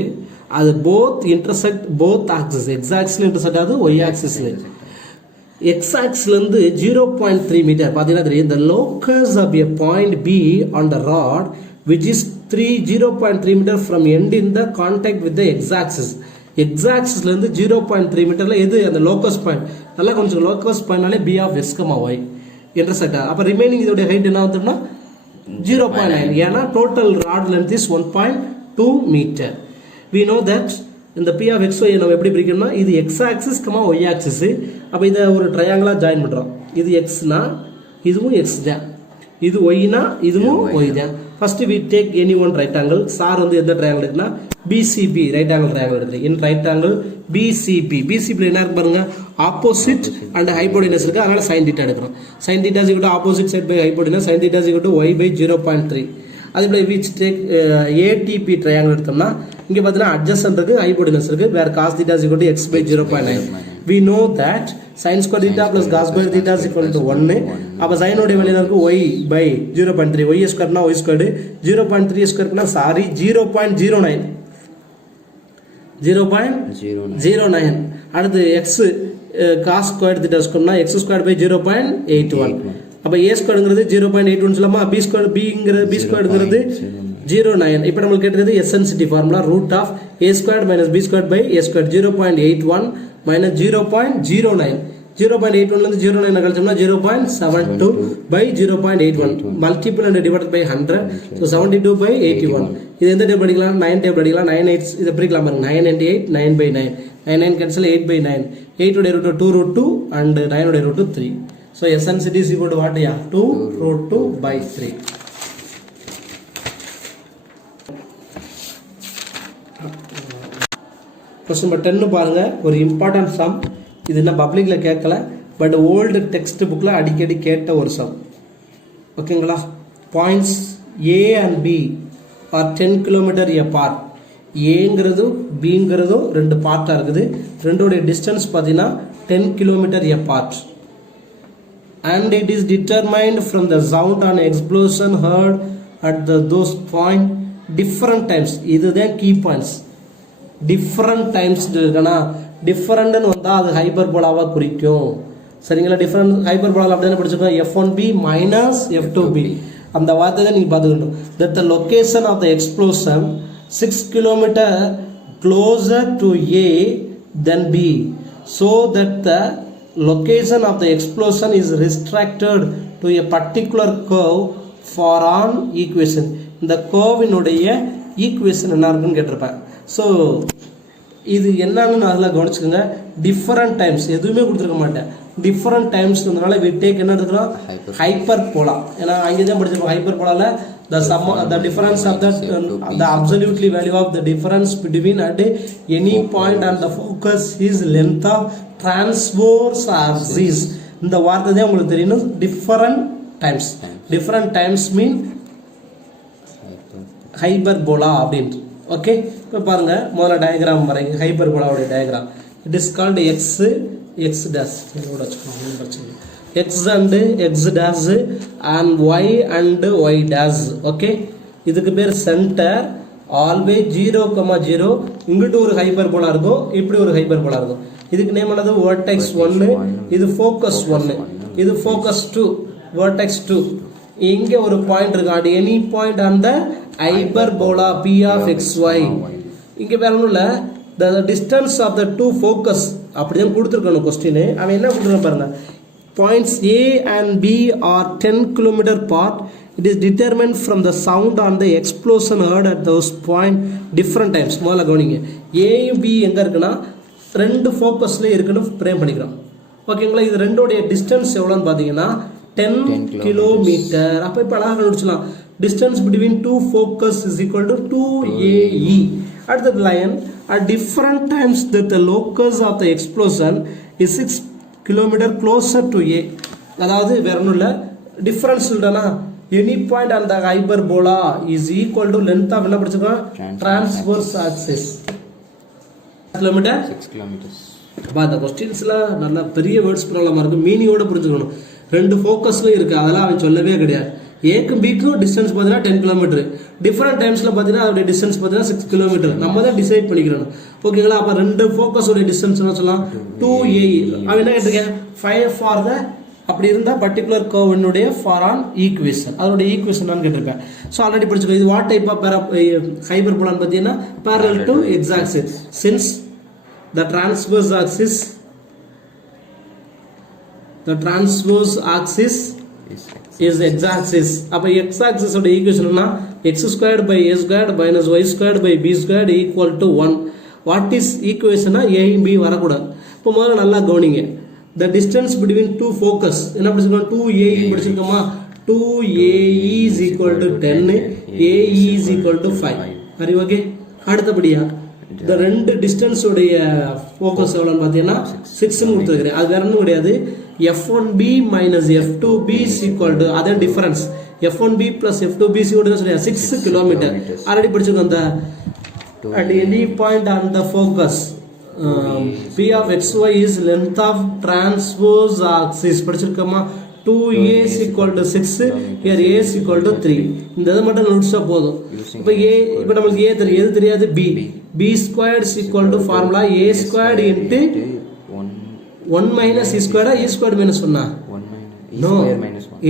அது both intersect both axis x axis intersect ஆகுது y axis ல x axis ல இருந்து 0.3 மீட்டர் பாத்தீங்கன்னா தெரியும் the locus of a point B on the rod which is 0.3 meter from end in the contact with the x axis x axis ல இருந்து 0.3 மீட்டர்ல எது அந்த locus point நல்லா கொஞ்சம் locus pointனாலே B of x, y intersect அப்ப remaining இதோட height என்ன வந்துரும்னா 0.9 ஏனா total rod length is 1.2 meter we know that இந்த p of xy நம்ம எப்படி பிரிக்கணும்னா இது x axis, y axis அப்ப இத ஒரு ட்ரையாங்கிளா ஜாயின் பண்றோம் இது x னா இதுவும் x தான் இது y னா இதுவும் y தான் first we take any one right angle sir வந்து எந்த ட்ரையாங்கிள் இருக்குனா BCB right angle triangle எடுத்து in right angle BCB BCB ல என்ன இருக்கு பாருங்க opposite and hypotenuse இருக்கு அதனால sin theta எடுக்கறோம் sin theta is equal to opposite side by hypotenuse sin theta is equal to y by 0.3 அதே which take ATP triangle எடுத்தோம்னா இங்க பாத்தீங்கன்னா adjacent இருக்கு hypotenuse இருக்கு where cos theta is equal to x by 0.9 we know that sin square theta plus cos square theta is equal to 1 அப்ப sin ஓட value இருக்கு y by 0.3 y square னா y squared 0.3 square னா sorry 0.09 0.09 அடுத்து x cos square theta ஸ்கொயர்னா x squared by 0.81 அப்ப a ஸ்கொயர்ங்கிறது 0.81 சொல்லலாமா b ஸ்கொயர்ங்கிறது 0.9 இப்போ நமக்கு கேட்டது SNCT formula root of a squared minus b squared by a squared 0.81 minus 0.09 0.81 ல இருந்து 0.9 கழிச்சோம்னா 0.72 by 0.81 multiple and divided by 100 so 72 by 81 இது எந்த டேபிள் படிக்கலாம் 9 டேபிள் படிக்கலாம் 9 8 இத பிரிக்கலாம் பாருங்க 9 and 8 9 by 9 9 9 cancel 8 by 9 8 உடைய root 2 root 2 and 9 உடைய root 3 so SNCT is equal to what yeah 2 root 2 by 3 question number 10 பாருங்க ஒரு இம்பார்ட்டன்ட் சம் இது என்ன பப்ளிக்ல கேட்கல பட் ஓல்ட் டெக்ஸ்ட் புக்ல அடிக்கடி கேட்ட ஒரு சம் ஓகேங்களா points A and B are 10 km apart Aங்கிறது Bங்கிறது ரெண்டு பார்ட்டா இருக்குது ரெண்டோட டிஸ்டன்ஸ் பாத்தீனா 10 km apart and it is determined from the sound and explosion heard at those point different times இதுதான் key points different times இருக்குனா different னு வந்தா அது ஹைப்பர்போலாவா குறிக்கும் சரிங்களா? டிஃபரன்ஸ் ஹைப்பர்போலால அப்படி தானே படிச்சிருக்கோம், f1b மைனஸ் f2b. அந்த வார்த்தை தான் நீங்கள் பார்த்துக்கணும். that the location of the explosion 6 km closer to A than B, so that the location of the explosion is restricted to a particular curve for an equation. இந்த curve-இனுடைய equation என்ன இருக்குன்னு கேட்டிருப்பேன். So இது என்னன்னு நான் அதில் கவனிச்சுக்கோங்க. டிஃபரண்ட் டைம்ஸ் எதுவுமே கொடுத்துருக்க மாட்டேன். டிஃபரண்ட் டைம்ஸ் வந்தனால வி டேக் என்ன எடுக்கிறோம், ஹைப்பர் போலா. ஏன்னா அங்கே தான் படிச்சிருக்கோம் hyper போலால the difference of the absolutely value of the difference between at any point and the focus is length of transverse axis. இந்த வார்த்தை தான் உங்களுக்கு தெரியணும். different times mean ஹைப்பர்போலா அப்படின்ட்டு. ஓகே, இப்போ பாருங்க முதல்ல டயக்ராம் வரைங்க. ஹைப்பர்போலாவுடைய diagram it is called X dash x and x dash and y and y dash. Okay, இதுக்கு பேர் சென்டர். ஆல்வேஸ் 0,0 இங்கிட்டு ஒரு ஹைப்பர்போலா இருக்கும், இப்படி ஒரு ஹைப்பர்போலா இருக்கும். இதுக்கு நேம் ஆனது வெர்டெக்ஸ் 1, இது ஃபோக்கஸ் 1, இது ஃபோக்கஸ் 2, வெர்டெக்ஸ் 2. இங்கே ஒரு பாயிண்ட் இருக்கு. At any point on the hyperbola p of xy. இங்கே வேற ஒன்றும் இல்லை, the distance of the two focus அப்படிதான் கொடுத்துருக்கணும் கொஸ்டின். அவன் என்ன கொடுத்துருக்கான் பாருங்க. Points A and B are 10 km apart. It is determined from the sound on the explosion heard at those point different times. முதல்ல கவனிங்க, ஏயும் பி எங்கே இருக்குன்னா ரெண்டு ஃபோக்கஸ்லேயே இருக்குன்னு ஃப்ரேம் பண்ணிக்கிறோம். ஓகேங்களா? இது ரெண்டோடைய டிஸ்டன்ஸ் எவ்வளோன்னு பார்த்தீங்கன்னா 10 கிலோமீட்டர். அப்போ இப்போ அழகாக கண்டுபிடிச்சலாம். Distance between two focus is equal to 2AE. At the line, at different times that the locus of the explosion is 6 km closer to A. அதாவது வேற ஒன்றும் இல்லை, டிஃபரன்ஸ் இல்லைனா எனி பாயிண்ட் அந்த hyperbola is equal to length of என்ன படிச்சிருக்கோம், transverse axis. Kilometre 6 kilometres. அப்போ அந்த கொஸ்டின்ஸில் நல்லா பெரிய வேர்ட்ஸ் ப்ராப்ளமாக இருக்கும், மீனிங்கோட புரிஞ்சுக்கணும். ரெண்டு ஃபோக்கஸ்லையும் இருக்குது, அதெல்லாம் அவன் சொல்லவே கிடையாது. ஏக்கும் பிக்கும் டிஸ்டன்ஸ் பார்த்தீங்கன்னா 10 கிலோமீட்டர். டிஃபரெண்ட் டைம்ஸில் பார்த்தீங்கன்னா அதோடைய டிஸ்டன்ஸ் பார்த்தீங்கன்னா 6 கிலோமீட்டர். நம்ம தான் டிசைட் பண்ணிக்கிறோம். ஓகேங்களா? அப்போ ரெண்டு ஃபோக்கஸோடைய டிஸ்டன்ஸ் என்ன சொல்லலாம், 2AE. அவன் என்ன கேட்டிருக்கேன், 5 ஃபார் த அப்படி இருந்தால் பர்டிகுலர் கர்வினுடைய ஃபார் ஆன் ஈக்குவேஷன், அதோடைய ஈக்குவேஷன் நான் கேட்டிருப்பேன். So already படிச்சுக்கோ. இது வாட் டைப் ஆஃப் ஹைப்பர்போலான்னு பார்த்தீங்கன்னா parallel to x axis. Since the transverse axis is x axis. அப்போ x axis ஓட ஈக்குவேஷன் என்ன, x squared by a squared minus y squared by b squared equal to 1. What is ஈக்குவேஷனா, a b வரக்கூடாது. இப்போ முதல்ல நல்லா கவனிங்க. the distance between two focus என்ன படிச்சிருக்கோம், 2AE படிச்சிருக்கோமா. 2AE is equal to 10, AE is equal to 5. சரி, okay. அடுத்தபடியா இந்த ரெண்டு டிஸ்டன்ஸ் உடைய ஃபோக்கஸ் எவ்வளோன்னு பார்த்தீங்கன்னா 6ன்னு கொடுத்துருக்கிறேன். அது வேற ஒன்றும் கிடையாது, f1b minus f2b is equal to, அதான் difference. f1b plus f2b is equal to 6 kilometre. Already படிச்சிருக்கோம். அந்த at any point on the focus p of xy is length of transverse axis படிச்சிருக்கோமா. 2a is equal to 6, here a is equal to 3. இந்த இதை மட்டும் நோட்ஸா போதும். இப்போ a, இப்போ நமக்கு a தெரியும், எது தெரியாது, b squared is equal to formula a squared into 1 minus e squared, e squared minus 1. No,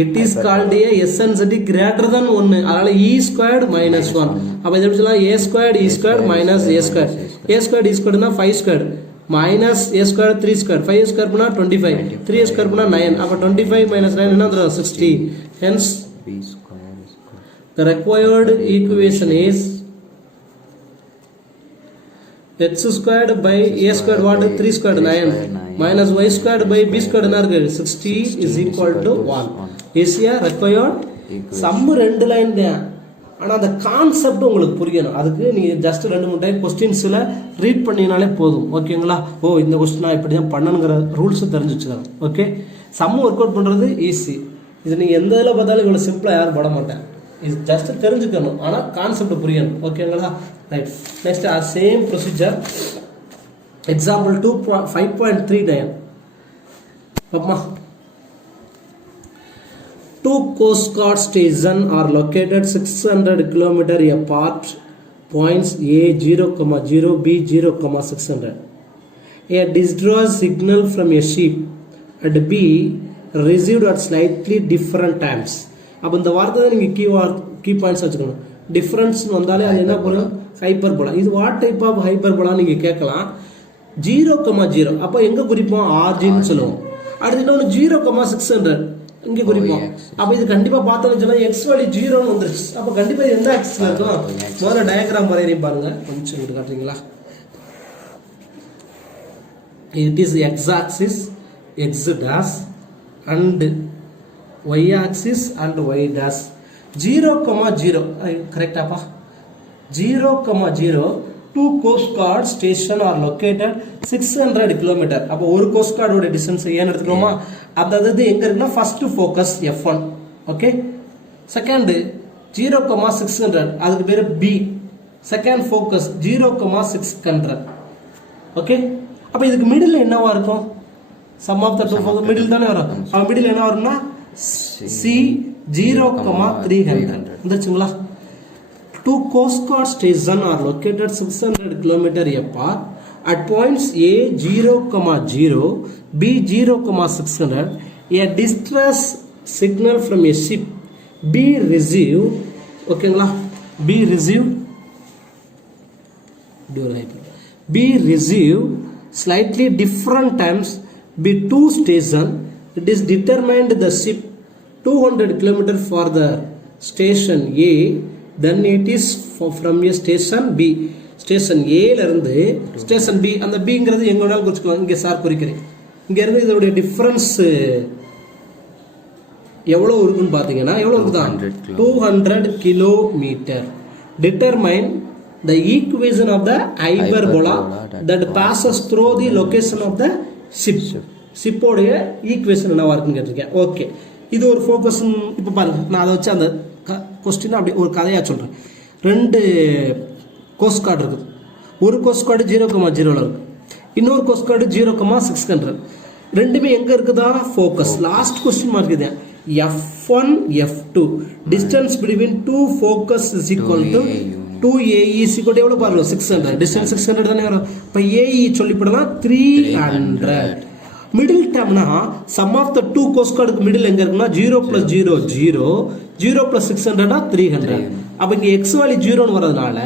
it is called a SNZ greater than 1. அதனால e squared minus 1. அப்போ இதை எப்படி சொல்லலாம், a squared e squared minus a squared. a squared e squared னா 5 squared minus a squared 3 squared. 5 squared பண்ணா 25, 3 squared பண்ணா 9. அப்போ 25 minus 9 என்ன தரும், 16. Hence the required equation is x squared by a squared what, 3 squared 9 minus y squared by b squared என்ன இருக்கு, 60 is equal to 1. ஈஸியா required some 2 line தான். ஆனால் அந்த கான்செப்ட் உங்களுக்கு புரியணும். அதுக்கு நீங்கள் ஜஸ்ட் 2-3 டைம் கொஸ்டின்ஸில் ரீட் பண்ணினாலே போதும். ஓகேங்களா? ஓ, இந்த கொஸ்டின் இப்படி தான் பண்ணணுங்கிற ரூல்ஸை தெரிஞ்சு வச்சுக்கலாம். ஓகே, சம் ஒர்க் அவுட் பண்ணுறது ஈஸி. இது நீங்கள் எந்த இதில் பார்த்தாலும் இவ்வளோ சிம்பிளாக யாரும் போட மாட்டேன். இது ஜஸ்ட் தெரிஞ்சுக்கணும், ஆனால் கான்செப்ட் புரியணும். ஓகேங்களா? Right. Next same procedure. Example 5.39. பாப்பா, two Coast Guard stations are located 600 km apart. Points A 0,0, B 0,600. A distress signal from a ship and B received at slightly different times. அப்போ இந்த வார்த்தை தான் நீங்கள் கீ பாயிண்ட்ஸ் வச்சுக்கணும். Difference வந்தாலே அது என்ன போகணும், ஹைப்பர்போலா. இது வாட் டைப் ஆஃப் ஹைப்பர்போலா நீங்கள் கேட்கலாம். 0,0 அப்போ எங்கே குறிப்போம், ஆர்ஜின்னு சொல்லுவோம். அடுத்து இன்னொன்று 0,600 இங்கே குறிப்போம். அப்போ இது கண்டிப்பாக பார்த்தோம்னு சொன்னால் எக்ஸ் வேல்யூ 0ன்னு வந்துருச்சு. அப்போ கண்டிப்பாக இது எந்த ஆக்சிஸில் இருக்கும், முதல்ல டயக்ராம் வரையும் பாருங்க. கொஞ்சம் இங்கிட்டு காட்டுறீங்களா. It is x-axis, x dash and y-axis and y dash. 0,0 correct apa? 0,0 two coast guard station are located 600 km. அப்போ ஒரு coast guard ஓட distance ஏன் எடுத்துக்கிறோமா, அதாவது எங்க இருக்குன்னா first focus F1, okay. Second 0,600 அதுக்கு பேரு B, செகண்ட் focus 0,600, ஓகே. அப்போ இதுக்கு மிடில் என்னவா இருக்கும், sum of the two focus middle தானே வரும். அப்போ மிடில் என்ன வரும்னா C 0,300 வந்துருச்சுங்களா. Two coast guard stations are located 600 km apart at points A 0,0 B 0,600. A distress signal from a ship B received, ஓகேங்களா, B received slightly different times be two station. It is determined the ship 200 km for the station A, then it is from a station B. Station ஏல இருந்து station B, அந்த Bங்கிறது எங்க வேணாலும் குறிச்சுக்கலாம். இங்கே sir குறிக்கிறேன். இங்க இருந்து இதோடைய டிஃபரன்ஸ் எவ்வளவு இருக்குன்னு பாத்தீங்கன்னா எவ்வளவு இருக்குதான், 200 kilometre. Determine the equation of the hyperbola that passes through the location of the ship. ship உடைய ஈக்குவேஷன் என்னவா இருக்குன்னு கேட்டிருக்கேன். ஓகே, இது ஒரு ஃபோக்கஸ். இப்போ பாருங்க, நான் அதை வச்சு அந்த கொஸ்டின் அப்படி ஒரு கதையாக சொல்கிறேன். ரெண்டு கோஸ்ட் கார்டு இருக்குது. ஒரு கோஸ்ட் கார்டு 0,0 இருக்குது, இன்னொரு கோஸ்ட் கார்டு 0,600. ரெண்டுமே எங்கே இருக்குதா, ஃபோக்கஸ். லாஸ்ட் கொஸ்டின் மார்க் இது F1 F2 distance between two focus is equal to 2AE is equal to எவ்வளோ பாருங்க, 600. டிஸ்டன்ஸ் 600 தானே வரும். இப்போ AE சொல்லிவிடலாம் 300. மிடில் டேர்ம்னா sum of the two cost கார்டுக்கு மிடில் எங்க இருக்குன்னா 0 + 0 0 0 + 600 300. அப்போ இங்கே எக்ஸ் வேல்யூ 0ன்னு வரதுனால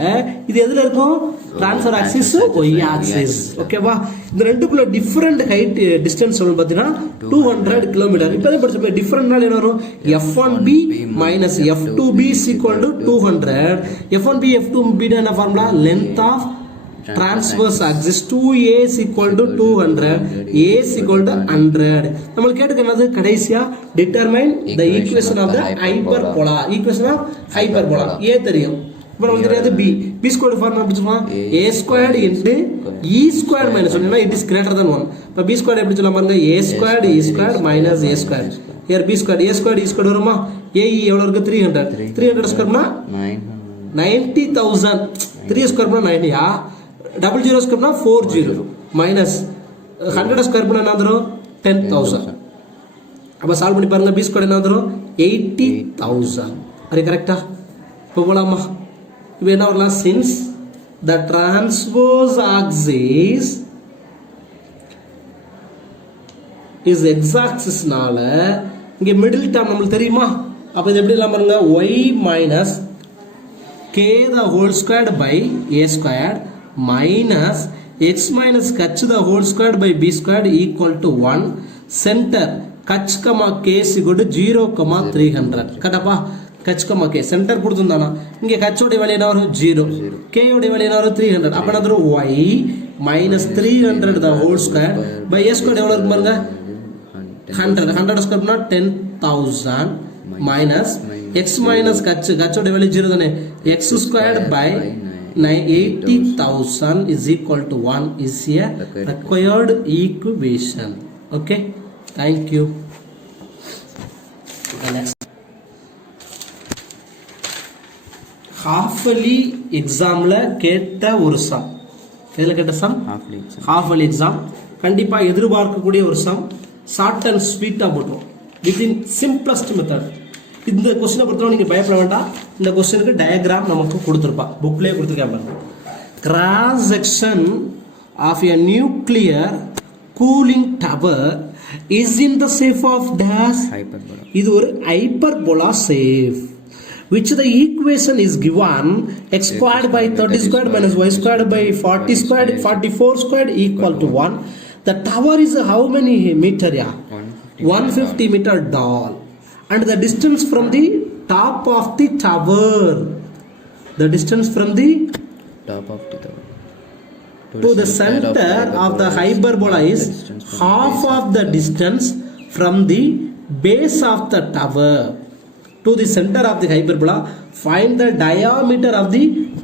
இது எதில் இருக்கும், ட்ரான்ஸ்ஃபர் ஆக்சிஸ் ஒய் ஆக்சிஸ், ஓகேவா. இந்த ரெண்டுக்குள்ள டிஃப்ரெண்ட் ஹைட் டிஸ்டன்ஸ் சொல்லணும் பார்த்தீங்கன்னா 200 கிலோமீட்டர். இப்போ படிச்ச டிஃப்ரெண்ட்னால என்ன வரும், F1B minus F2B is equal to 200. F1B F2B என்ன formula, length of transverse axis 2A is equal to 200, A is equal to 100. நம்மளுக்கு கேட்டுக்கு என்னது கடைசியா, determine the equation of the hyperbola. equation of hyperbola A தெரியும். இப்போ நமக்கு தெரியாது B. B squared formula எப்படி சொல்லலாம், A squared into E squared minus 1. it is greater than 1. இப்போ B squared எப்படி சொல்லலாம் பாருங்க, A squared E squared minus A squared. here B squared A squared E squared வருமா, AE எவ்வளவு இருக்கு 300. 300 ஸ்கொயர்னா 90,000. 3 ஸ்கொயர்னா 90 யா, 00 ஸ்கொயர்னா 40 minus 100 square பண்ணா என்ன வரும், 10,000. அப்போ சால்வ் பண்ணி பாருங்க, B ஸ்கொயர் என்ன வரும், 80,000. அது கரெக்டா. இப்போ போலாமா, இப்போ என்ன வரலாம், since the transverse axis is x ஆக்சிஸ்னால இங்கே மிடில் டேர்ம் நம்மளுக்கு தெரியுமா. அப்போ இது எப்படி எல்லாம் பாருங்க, y minus k the whole squared by a squared minus x minus h the whole squared by b squared equal to 1. center h k is equal to 0,300. கரெக்டாப்பா, h k சென்டர் கொடுத்துருந்தானா இங்கே h உடைய value என்ன வரும், 0, k உடைய value என்ன வரும், 300. அப்போ என்ன வரும், y minus 300 the whole squared by a squared எவ்வளோ இருக்கு பாருங்க, 100. 100 ஸ்கொயர் பண்ணா 10,000 minus x minus h உடைய வேல்யூ 0 தானே, x squared by 80,000 is equal to 1 is a required equation. Okay, thank you. Next, half-yearly examல கேட்ட ஒரு சம். எதில் கேட்ட சம், half-yearly exam கண்டிப்பா எதிர்பார்க்கக்கூடிய ஒரு சம். ஷார்ட் அண்ட் ஸ்வீட்டா போட்டோம் வித்தின் சிம்பிளஸ்ட் மெத்தட். இந்த கொஸ்டினை பொறுத்தவரை நீங்கள் பயப்பட வேண்டாம். இந்த கொஸ்டினுக்கு டயக்ராம் நமக்கு கொடுத்துருப்பா, புக்லேயே கொடுத்துருக்காங்க. Cross section of a nuclear cooling tower is in the shape of dash hyperbola. இது ஒரு hyperbola shape which the equation is given x squared by 30 squared minus y squared by 40 squared 44 squared equal to 1. The tower is how many meter? Yeah, 150 meter tall, and the distance from the top of the tower, the distance from the Top of the tower to the center of the hyperbola is half of the distance from the base of the tower to the center of the hyperbola. Find the diameter of the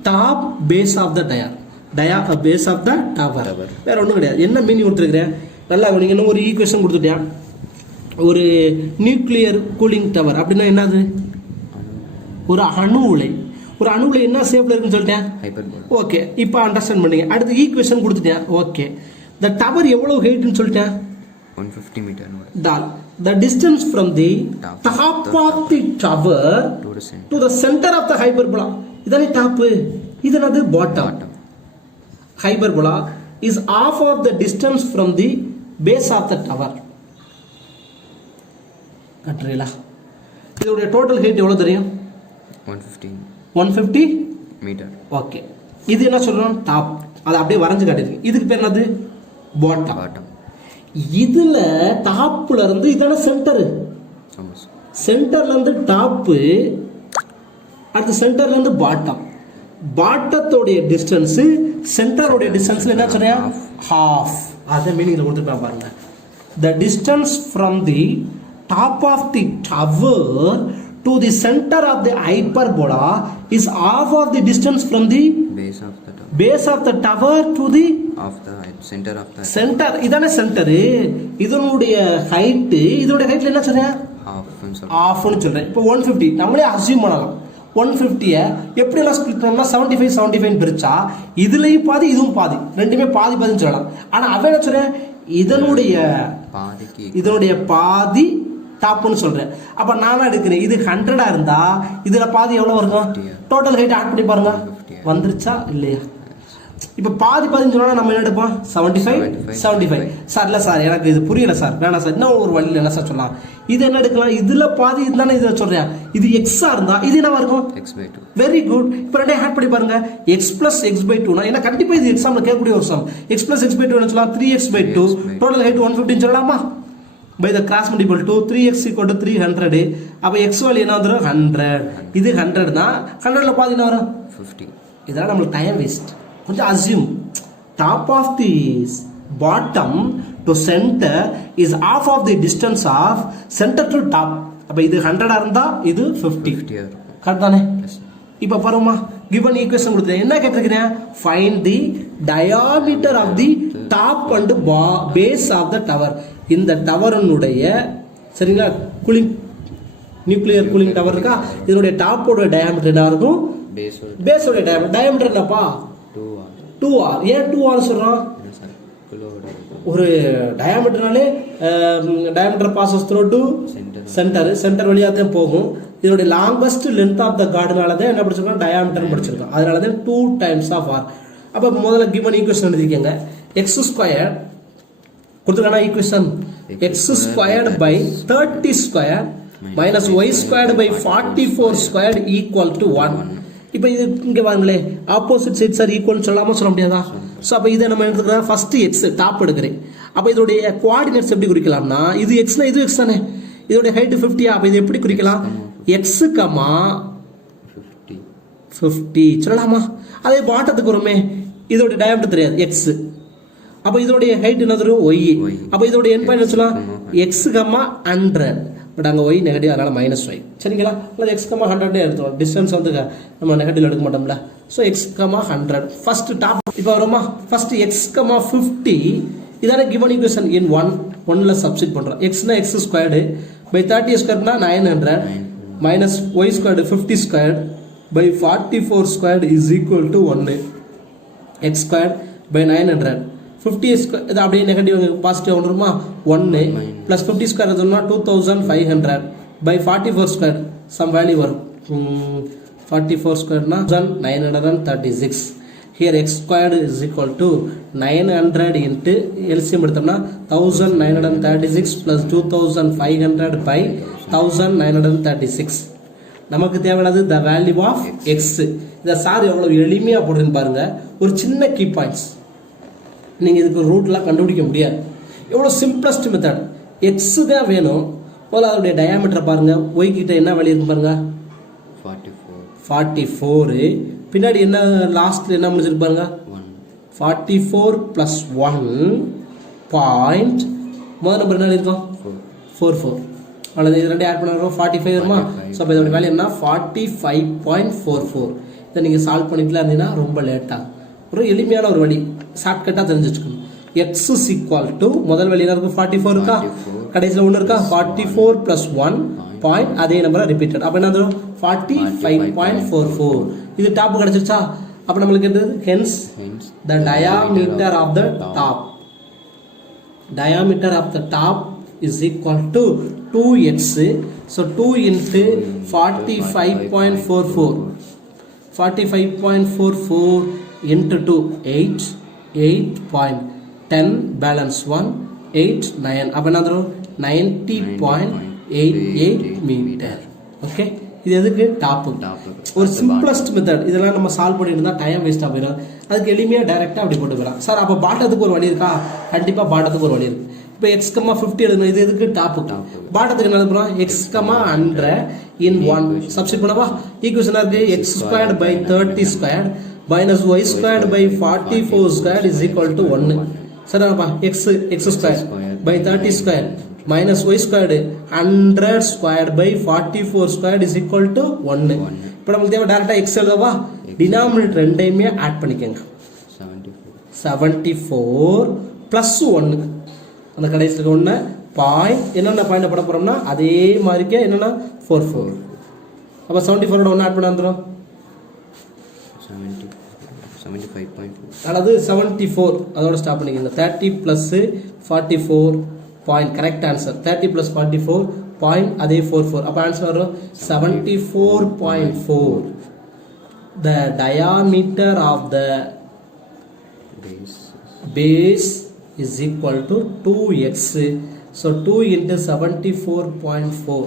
top base of the base of the tower. வேற ஒன்றும் கிடையாது. என்ன meaning கொடுத்துருக்கிறேன் நல்லா நீங்கள் என்ன ஒரு equation கொடுத்துட்டேன். ஒரு நியூக்ளியர் கூலிங் டவர் அப்படின்னா என்னது? ஒரு அணு உலை. ஒரு அணு உலை என்ன ஷேப்ல இருக்குன்னு சொல்லிட்டேன். ஓகே, இப்போ அண்டர்ஸ்டாண்ட் பண்ணீங்க. அடுத்து ஈக்குவேஷன் கொடுத்துட்டேன். ஓகே, த டவர் எவ்வளவு ஹைட்னு சொல்லிட்டேன். 150 metre. Tall the distance from the top of the tower to the center of the hyperbola. இதானே டாப், இது என்னது bottom. hyperbola is half of the distance from the base of the tower. கட்டுறீங்களா? இதோட total height எவ்வளவு தெரியும்? 150 metre. Okay, இது என்ன சொல்றோம்? Top. அதை அப்படியே வரைஞ்சு காட்டிருக்கு. இதுக்கு பேர் என்னது? பாட்டம். இதுல டாப்ல இருந்து இதான சென்டர். சென்டர்ல இருந்து டாப், அடுத்து சென்டர்ல இருந்து பாட்டம். பாட்டத்தோட டிஸ்டன்ஸ் சென்டரோட டிஸ்டன்ஸ்ல என்ன சொல்றியா? half. அத மீனிங்ல கொடுத்துட்டா பாருங்க. The distance from the top of the tower to the center of the hyperbola is half of the distance from the base of the tower to the center. இதானே centre. இதனுடைய height, இதோட ஹைட்ல என்ன சொல்றேன்? half னு சொல்றேன். இப்போ 150 நம்மளே assume பண்ணலாம். 150 எப்படி எல்லாம் ஸ்ப்ளிட் பண்ணா 75 பிரிச்சா இதுலயும் பாதி இதுவும் பாதி, ரெண்டுமே பாதி பாதின்னு சொல்லலாம். ஆனா அவன் என்ன சொல்றேன்? இதனுடைய பாதி டாப்னு சொல்றேன். அப்ப நானா எடுக்கிறேன். இது 100 இருந்தா இதுல பாதி எவ்வளவு இருக்கும்? டோட்டல் ஹைட் ஆட் பண்ணி பாருங்க, வந்துருச்சா இல்லையா? இப்ப பாதி பாதின்னு சொன்னா நம்ம என்ன எடுப்போம்? 75. சார் இல்ல சார் எனக்கு இது புரியல சார், வேணாம் சார், இன்னும் ஒரு வழியில் என்ன சார் சொல்லலாம். இது என்ன எடுக்கலாம்? இதுல பாதி இருந்தானே இதை சொல்றேன். இது எக்ஸா இருந்தா இது என்னவா இருக்கும்? x/2. Very good. இப்போ ரெண்டையும் ஆட் பண்ணி பாருங்க. x plus x/2 னா ஏன்னா கண்டிப்பா இது எக்ஸாம்ல கேட்கக்கூடிய ஒரு சம். x plus x/2 ன்னு சொல்லலாம். 3x/2 டோட்டல் ஹைட் 150 சொல்லலாமா? by the cross multiple to 3x equal to 300. அப்ப x வேல்யூ என்ன வந்துரும்? 100. இது 100 தான். 100ல பாதி என்ன வரும்? 50. இதெல்லாம் நமக்கு டைம் வேஸ்ட். கொஞ்சம் assume. Top of the bottom to centre is half of the distance of center to top. அப்ப இது 100 இருந்தா இது 50. கரெக்ட் தானே? இப்ப பாருமா, given equation கொடுத்தேன். என்ன கேட்டிருக்கேன்? find the diameter of the top and base of the tower. இந்த டவருடைய சரிங்களா கூலிங் நியூக்ளியர் கூலிங் டவர் இருக்கா, இதனுடைய டாப்போட டயாமீட்டர் என்ன இருக்கும்? பேஸோட டயாமீட்டர் என்னப்பா? 2r. ஏன் 2r சொல்றோம்? ஒரு டயாமீட்டர்னாலே diameter passes through to centre வழியா தான் போகும். இதனுடைய லாங்கஸ்ட் லென்த் ஆஃப் த கார்டுனால தான் என்ன படிச்சிருக்கோம்? டயாமீட்டர் படிச்சிருக்கோம். அதனால தான் 2 times of r. அப்ப முதல்ல given equation எழுதிக்கங்க. x squared கொடுத்துருக்கான equation x squared by 30 squared minus y squared by 44 squared equal to 1. இப்போ இது இங்க பாருங்களே, ஆப்போசிட் சைட்ஸ் ஆர் ஈக்குவல் சொல்லலாமா சொல்ல முடியாதா? ஸோ அப்போ இதை நம்ம எடுத்துக்கிறோம். ஃபர்ஸ்ட் எக்ஸ் டாப் எடுக்கிறேன். அப்போ இதோடைய கோஆர்டினேட்ஸ் எப்படி குறிக்கலாம்னா, இது எக்ஸ்னா இது எக்ஸ் தானே, இதோடைய ஹைட் 50. அப்போ இது எப்படி குறிக்கலாம்? எக்ஸ் கமா 50 சொல்லலாமா? அதே பாட்டத்துக்கு வருமே, இதோடைய டயாமீட்டர் தெரியாது எக்ஸ். அப்போ இதோடைய ஹைட் என்ன தரும்? ஒய். அப்போ இதோடைய எண்ட் பாயிண்ட் சொல்லலாம் எக்ஸ் கமா 100. பட் அங்கே ஒய் நெகட்டிவ், அதனால -y. சரிங்களா? அல்லது எக்ஸ் கமா 100 எடுத்துவோம். டிஸ்டன்ஸ் வந்து நம்ம நெகட்டிவ் எடுக்க மாட்டோம்ல. So x comma 100 first top. இப்போ வருமா, ஃபர்ஸ்ட் எக்ஸ் கமா 50 இதான கிவன் ஈக்குவேஷன் இன் 1ல சப்ஸ்டிட் பண்றோம். எக்ஸ்னா எக்ஸ் ஸ்கொயர்டு பை 30 ஸ்கொயர்னா 900 minus y squared 50 squared by 44 squared is equal to 1. X squared by 900 50 square இது அப்படியே நெகட்டிவ் பாசிட்டிவ் வந்துருமா? 1 பிளஸ் 50 ஸ்கொயர் சொன்னா 2500 பை 44 ஸ்கொயர் சம் வேல்யூ வரும். 44 ஸ்கொயர்னா 936. here x squared is equal to 900 into LCM எடுத்தோம்னா 1936 plus 2500 by 1936. நமக்கு தேவையானது the value of x. இதை sir எவ்வளவு எளிமையாக போடுறேன்னு பாருங்க. ஒரு சின்ன கீ பாயிண்ட்ஸ் நீங்கள் இதுக்கு ரூட்லாம் கண்டுபிடிக்க முடியாது. எவ்வளோ சிம்பிளஸ்ட் மெத்தட். எக்ஸ் தான் வேணும். முதல்ல அதோடைய டயாமீட்டரை பாருங்க. ஒய் கிட்ட என்ன வேல்யூ இருக்கு பாருங்க, 44. பின்னாடி என்ன லாஸ்ட்ல என்ன முடிச்சிருக்கு பாருங்க, 44 plus 1 பாயிண்ட் முதல் நம்பர் என்ன இருக்கும் 44. அவ்வளோ இது ரெண்டு ஆட் பண்ணுறோம் 45 வருமா. ஸோ அப்போ இதோட வேல்யூ என்ன 45.44. இதை நீங்கள் சால்வ் பண்ணிக்கலாம் இருந்தீங்கன்னா ரொம்ப லேட்டாக. ஒரு எளிமையான ஒரு வழி ஷார்ட்கட்டாக தெரிஞ்சு வச்சுக்கணும். எக்ஸ் இஸ் ஈக்குவல் டு முதல் வழியில் இருக்கு 44 இருக்கா, கடைசியில் ஒன்று இருக்கா 44 plus 1 பாயிண்ட் அதே நம்பரை ரிப்பீட்டட். அப்போ என்ன 45.44. இது டாப் கிடைச்சிருச்சா. அப்போ நம்மளுக்கு என்னது hence the diameter of the top, diameter of the top is equal to 2x. So 2 into 45.44. 45.44 into 2 8 8.10 balance 1 8 9. அப்ப என்னது 90.88 மீட்டர். ஓகே, இது எதுக்கு டாப். ஒரு சிம்பிளஸ்ட் மெத்தட். இதெல்லாம் நம்ம சால்வ் பண்ணிட்டு இருந்தா டைம் வேஸ்டா போயிடும். அதுக்கு எளிமையா டைரக்டா அப்படி போட்டு போயிடலாம். சார் அப்ப பாட்டத்துக்கு ஒரு வழி இருக்கா? கண்டிப்பா பாட்டத்துக்கு ஒரு வழி இருக்கு. இப்போ எக்ஸ் கம்மா 50 எழுதணும். இது எதுக்கு டாப்பு. பாட்டத்துக்கு என்ன எழுதுறோம், எக்ஸ் கம்மா 100 இன் 1 சப்ஸ்டிட் பண்ணவா. ஈக்குவேஷன் இருக்கு x squared by 30 squared minus y squared by 44 squared is equal to 1. சரிப்பா. X square by 30 square minus y squared 100 squared by 44 squared is equal to 1. இப்போ நமக்கு தேவை டேரக்டா எக்ஸ் எழுதவா. Denominator ரெண்டையுமே add பண்ணிக்கோங்க. 74 பிளஸ் 1 அந்த கடைசியில் ஒன்று பாயிண்ட் என்னென்ன பாயிண்ட் பண்ண போகிறோம்னா அதே மாதிரிக்கே என்னென்னா 44. அப்போ 74ஓட ஒன்று ஆட் பண்ண வந்துடும் 75.4. அதாவது 74 அதோட ஸ்டாப் பண்ணிக்கோங்க. 30 plus 44 point correct answer. 30 plus 44 point அதே 44. அப்போ ஆன்சர் வரும் 74.4. The diameter of the base is equal to 2x. So 2 into 74.4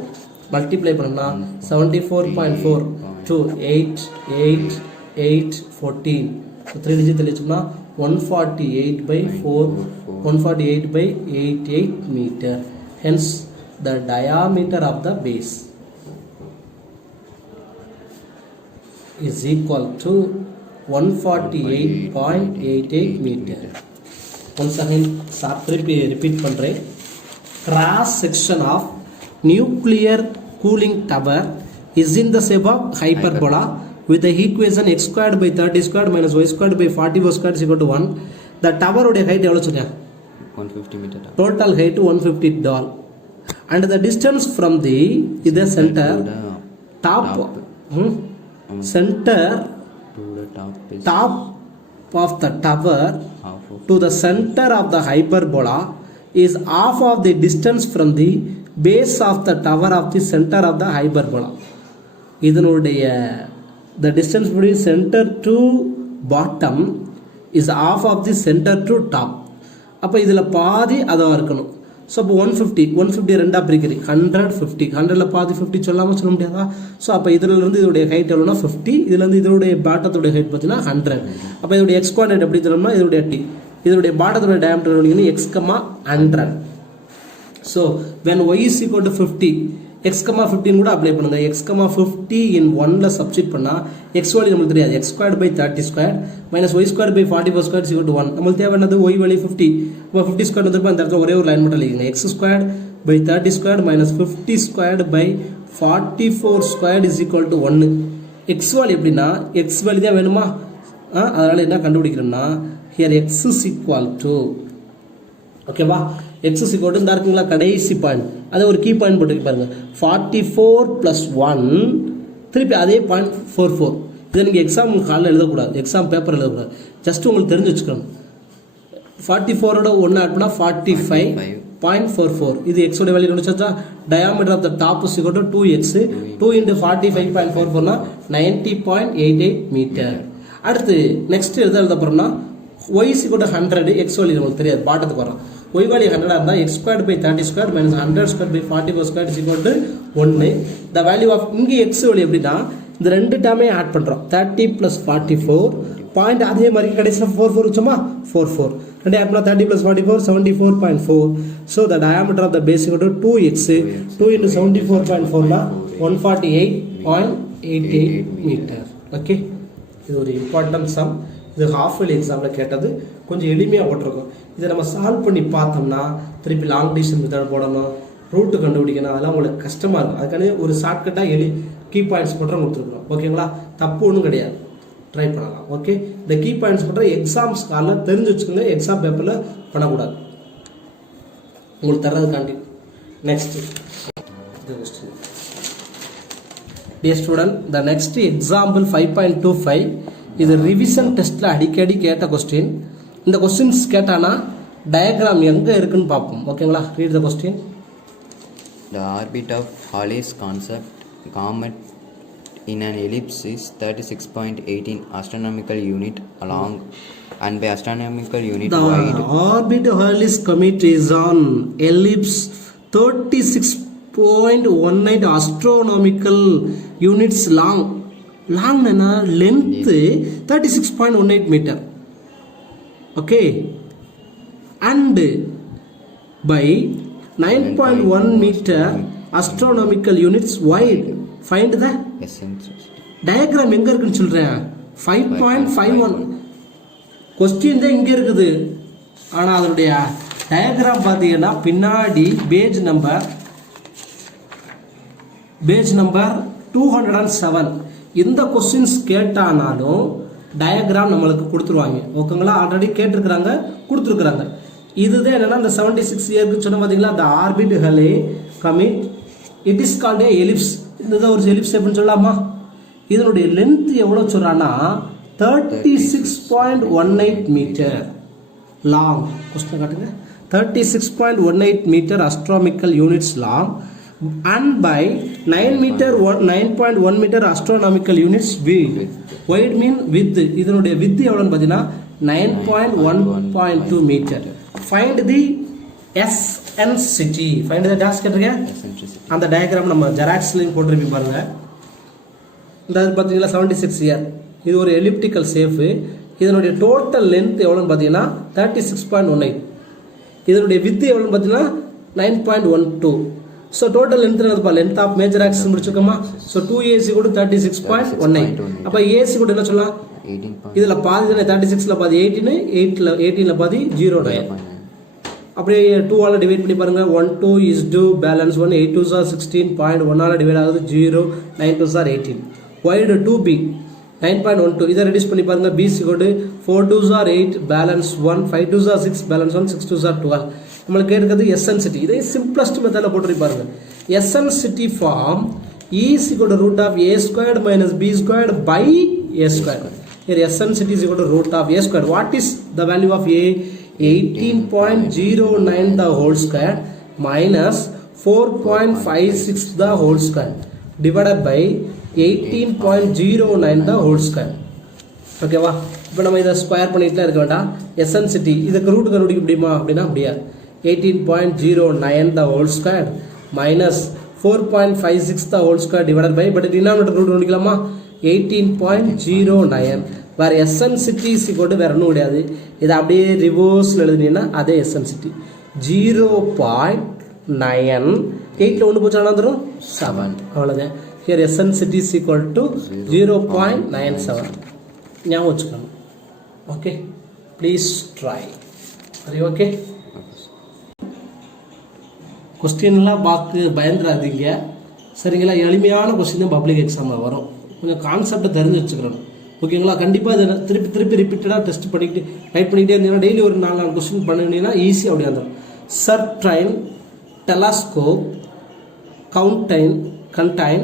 multiply பண்ணா 74.4 to 8 8 8 14. So 3 digit தெளிச்சோம்னா 148 by 4 148 by 88 meter. Hence the diameter of the base is equal to 148.88 meter. Once again repeat பண்றேன். Cross section of nuclear cooling tower is in the shape of hyperbola with the equation x squared by 30 squared minus y squared by 44 squared is equal to 1. The tower உடைய height எவ்வளவு சொன்னீங்க? 150 meter. Total height 150 tall. And the distance from the center top center top of the tower to the center of the hyperbola is half of the distance from the base of the tower of the center of the hyperbola. இதனுடைய the distance between center to bottom is half of the center to top. அப்போ இதில் பாதி அதாக இருக்கணும். So அப்போ 150 ரெண்டாக பிரிக்கிறீ 150 100ல் பாதி 50 சொல்லாமல் சொல்ல முடியாதா. ஸோ அப்போ இதிலிருந்து இதோடைய ஹைட் எவ்வளோனா 50, இதுலேருந்து இதோடைய பாட்டத்தோடைய ஹைட் பார்த்தீங்கன்னா 100. அப்போ இதோடைய எக்ஸ் குவாட்ரேட் எப்படி தரோம்னா இதோடைய பாட்டத்தோட டயாமீட்டர் வந்தீங்கன்னா x, 100. So when y is equal to 50 x, 15 கூட அப்ளை பண்ணுங்க. x, 50 in 1ல சப்ஸ்டிட் பண்ணால் எக்ஸ் வேல்யூ நம்மளுக்கு தெரியாது. x squared by 30 squared minus y squared by 44 squared is equal to 1. நம்மளுக்கு தேவையானது y வேல்யூ 50. இப்போ 50 squared வந்துருப்போம். இந்த இடத்துல ஒரே ஒரு லைன் மட்டும் எழுதிங்க. x squared by 30 squared minus 50 squared by 44 squared is equal to 1. x value எப்படின்னா x வேல்யூ தான் வேணுமா. அதனால் என்ன கண்டுபிடிக்கிறோம்னா here x is equal to ஓகேவா x is equal to இந்த இருக்குங்களா கடைசி பாயிண்ட் அதை ஒரு கீ பாயிண்ட் போட்டு பாருங்க 44 plus 1 திருப்பி அதே பாயிண்ட் 44. இதை நீங்கள் எக்ஸாம் ஹாலில் எழுதக்கூடாது, எக்ஸாம் பேப்பர் எழுதக்கூடாது. ஜஸ்ட் உங்களுக்கு தெரிஞ்சு வச்சுக்கணும். 44ஓட 1 ஆட் பண்ணால் 45.44. இது எக்ஸோட வேல்யூ கண்டுச்சா. Diameter of the top is equal to 2x. 2 into 45.44 90.88 metre. அடுத்து நெக்ஸ்ட் எழுத போகிறோம்னா y is equal to 100, x value நமக்கு தெரியாது, பாட்டத்துக்கு வரோம். y வேல்யூ 100 இருந்தால் x squared by 30 squared minus 100 squared by 44 squared is equal to 1. the value of இங்கே x value எப்படின்னா இந்த ரெண்டு டேமே ஆட் பண்ணுறோம். 30 plus 44 பாயிண்ட் அதே மாதிரி கடைசியில் 44 வச்சோமா 44 ரெண்டு ஆட் பண்ணால் 30 plus 44 74.4. So the diameter of the base equal to 2x 2 into 74.4 148.88 metre. Okay, இது ஒரு இம்பார்ட்டன்ட் சம். இது ஹாஃப் இயர்லி எக்ஸாமில் கேட்டது, கொஞ்சம் எளிமையாக போட்டிருக்கோம். இதை நம்ம சால்வ் பண்ணி பார்த்தோம்னா திருப்பி லாங் டிவிஷன் மெத்தட் போடணும், ரூட்டு கண்டுபிடிக்கணும், அதெல்லாம் உங்களுக்கு கஷ்டமாக இருக்கும். அதுக்கான ஒரு ஷார்ட்கட்டாக கீ பாயிண்ட்ஸ் மட்டும் கொடுத்துருக்கோம். ஓகேங்களா, தப்பு ஒன்றும் கிடையாது, ட்ரை பண்ணலாம். ஓகே, இந்த கீ பாயிண்ட்ஸ் மட்டும் எக்ஸாம்ஸ் காலில் தெரிஞ்சு வச்சுக்கோங்க, எக்ஸாம் பேப்பரில் பண்ணக்கூடாது, உங்களுக்கு தர்றதுக்காண்டி. Next dear student, the next example 5.25 இது ரிவிஷன் டெஸ்ட்டில் அடிக்கடி கேட்ட கொஸ்டின். இந்த கொஸ்டின்ஸ் கேட்டானா டயக்ராம் எங்கே இருக்குன்னு பார்ப்போம். ஓகேங்களா, read the question. The orbit of Halley's comet in an ellipse is 36.18 astronomical unit long and by astronomical unit wide. The orbit of Halley's comet is on ellipse 36.18 astronomical units long. long na length 36.18 meter. Okay, and by 9.1 meter astronomical units wide. Find the diagram எங்க இருக்குன்னு சொல்றேன். 5.51 question தான் இங்க இருக்குது, ஆனா அதனுடைய diagram பார்த்தீங்கன்னா பின்னாடி பேஜ் நம்பர் 207. இந்த கொஸ்டின்ஸ் கேட்டானாலும் டயக்ராம் நம்மளுக்கு கொடுத்துருவாங்க. ஓகேங்களா, ஆல்ரெடி கேட்டிருக்கிறாங்க, கொடுத்துருக்குறாங்க. இதுதான் என்னன்னா இந்த 76 இயருக்கு சொன்ன பார்த்தீங்களா, the orbit Halley comet it is called a ellipse. இதுதான் ஒரு எலிப்ஸ் எப்படின்னு சொல்லலாமா. இதனுடைய லென்த் எவ்வளோ சொல்றான்னா 36.18 மீட்டர் லாங். கொஸ்டின் காட்டுங்க. 36.18 metre astronomical units long and by 9.1 meter astronomical units width. Wide mean width. இதனுடைய width எவ்வளோன்னு பார்த்தீங்கன்னா 9.1.2 metre. Find the eccentricity. Find the dash கேட்டிருக்கேன். அந்த டயக்ராம் நம்ம ஜெராக்ஸ்லையும் போட்டிருப்பீங்க பாருங்க. இந்த பார்த்தீங்களா 76 இயர், இது ஒரு எலிப்டிக்கல் ஷேப்பு. இதனுடைய டோட்டல் லென்த் எவ்வளோன்னு பார்த்தீங்கன்னா 36.18. இதனுடைய வித்து எவ்வளோன்னு பார்த்தீங்கன்னா 9.12. ஸோ டோட்டல் லென்த் என்னதுப்பா, லென்த் ஆஃப் மேஜர் ஆக்சிஸ் முடிச்சுக்கோமா. ஸோ 2AC கூட 36.19. அப்போ ஏசி கூட என்ன சொல்லலாம், இதில் பாதி 36ல் பாதி 18, 18ல் பாதி 0.9. அப்படியே 2ஆல் டிவைட் பண்ணி பாருங்க. 1 2 is 2 பேலன்ஸ் 1 8 2s are 16 1ஆல் டிவைட் ஆகுது 0 9 2s are 18. Wide 2B 9.12. இதை ரெடியூஸ் பண்ணி பாருங்க. B is equal to 4 2s are 8 balance 1 5 2s are 6 balance 1 6 2s are 12. நம்மளுக்கு இருக்கிறது எசன்சிட்டி. இதை சிம்பிளஸ்ட் மெத்தடில் போட்டு பாருங்க. எசன்சிட்டி form E is equal to root of A squared minus B squared by A squared. Here eccentricity is equal to root of A squared. What is the value of A? 18.09 the whole square minus 4.56 the whole square divided by 18.09 the whole square. ஓகேவா, இப்போ நம்ம இதை square பண்ணிட்டு இருக்க வேண்டாம். எசன்சிட்டி இதுக்கு root கண்டுபிடிக்க முடியுமா அப்படின்னா முடியாது. 18.09 the whole square minus 4.56 the whole square divided by, but denominator root கண்டுபிடிக்கலாமா 18.09. வேறு எசன்சிட்டி சிக்கோட்டு வேறு ஒன்றும் கிடையாது. இதை அப்படியே ரிவர்ஸில் எழுதுனீங்கன்னா அதே எசன்சிட்டி 0.9. 8ல் 1 போச்சு வந்துடும் 7. அவ்வளோதான். Here eccentricity is equal to 0.97. ஞாபகம் வச்சுக்கணும். Okay, please try. சரி, ஓகே. கொஸ்டின்லாம் பார்த்து பயந்துடாதீங்க, சரிங்களா. எளிமையான கொஸ்டின் தான் பப்ளிக் எக்ஸாமில் வரும். கொஞ்சம் கான்செப்டை தெரிஞ்சு வச்சுக்கிறோம். ஓகேங்களா, கண்டிப்பாக இதை திருப்பி ரிப்பீட்டடாக டெஸ்ட் பண்ணிக்கிட்டு ரைட் பண்ணிக்கிட்டே இருந்தீங்கன்னா டெய்லி ஒரு 4 கொஸ்டின் பண்ணிங்கன்னா ஈஸியாக அப்படியே வந்துடும். Certain telescope contain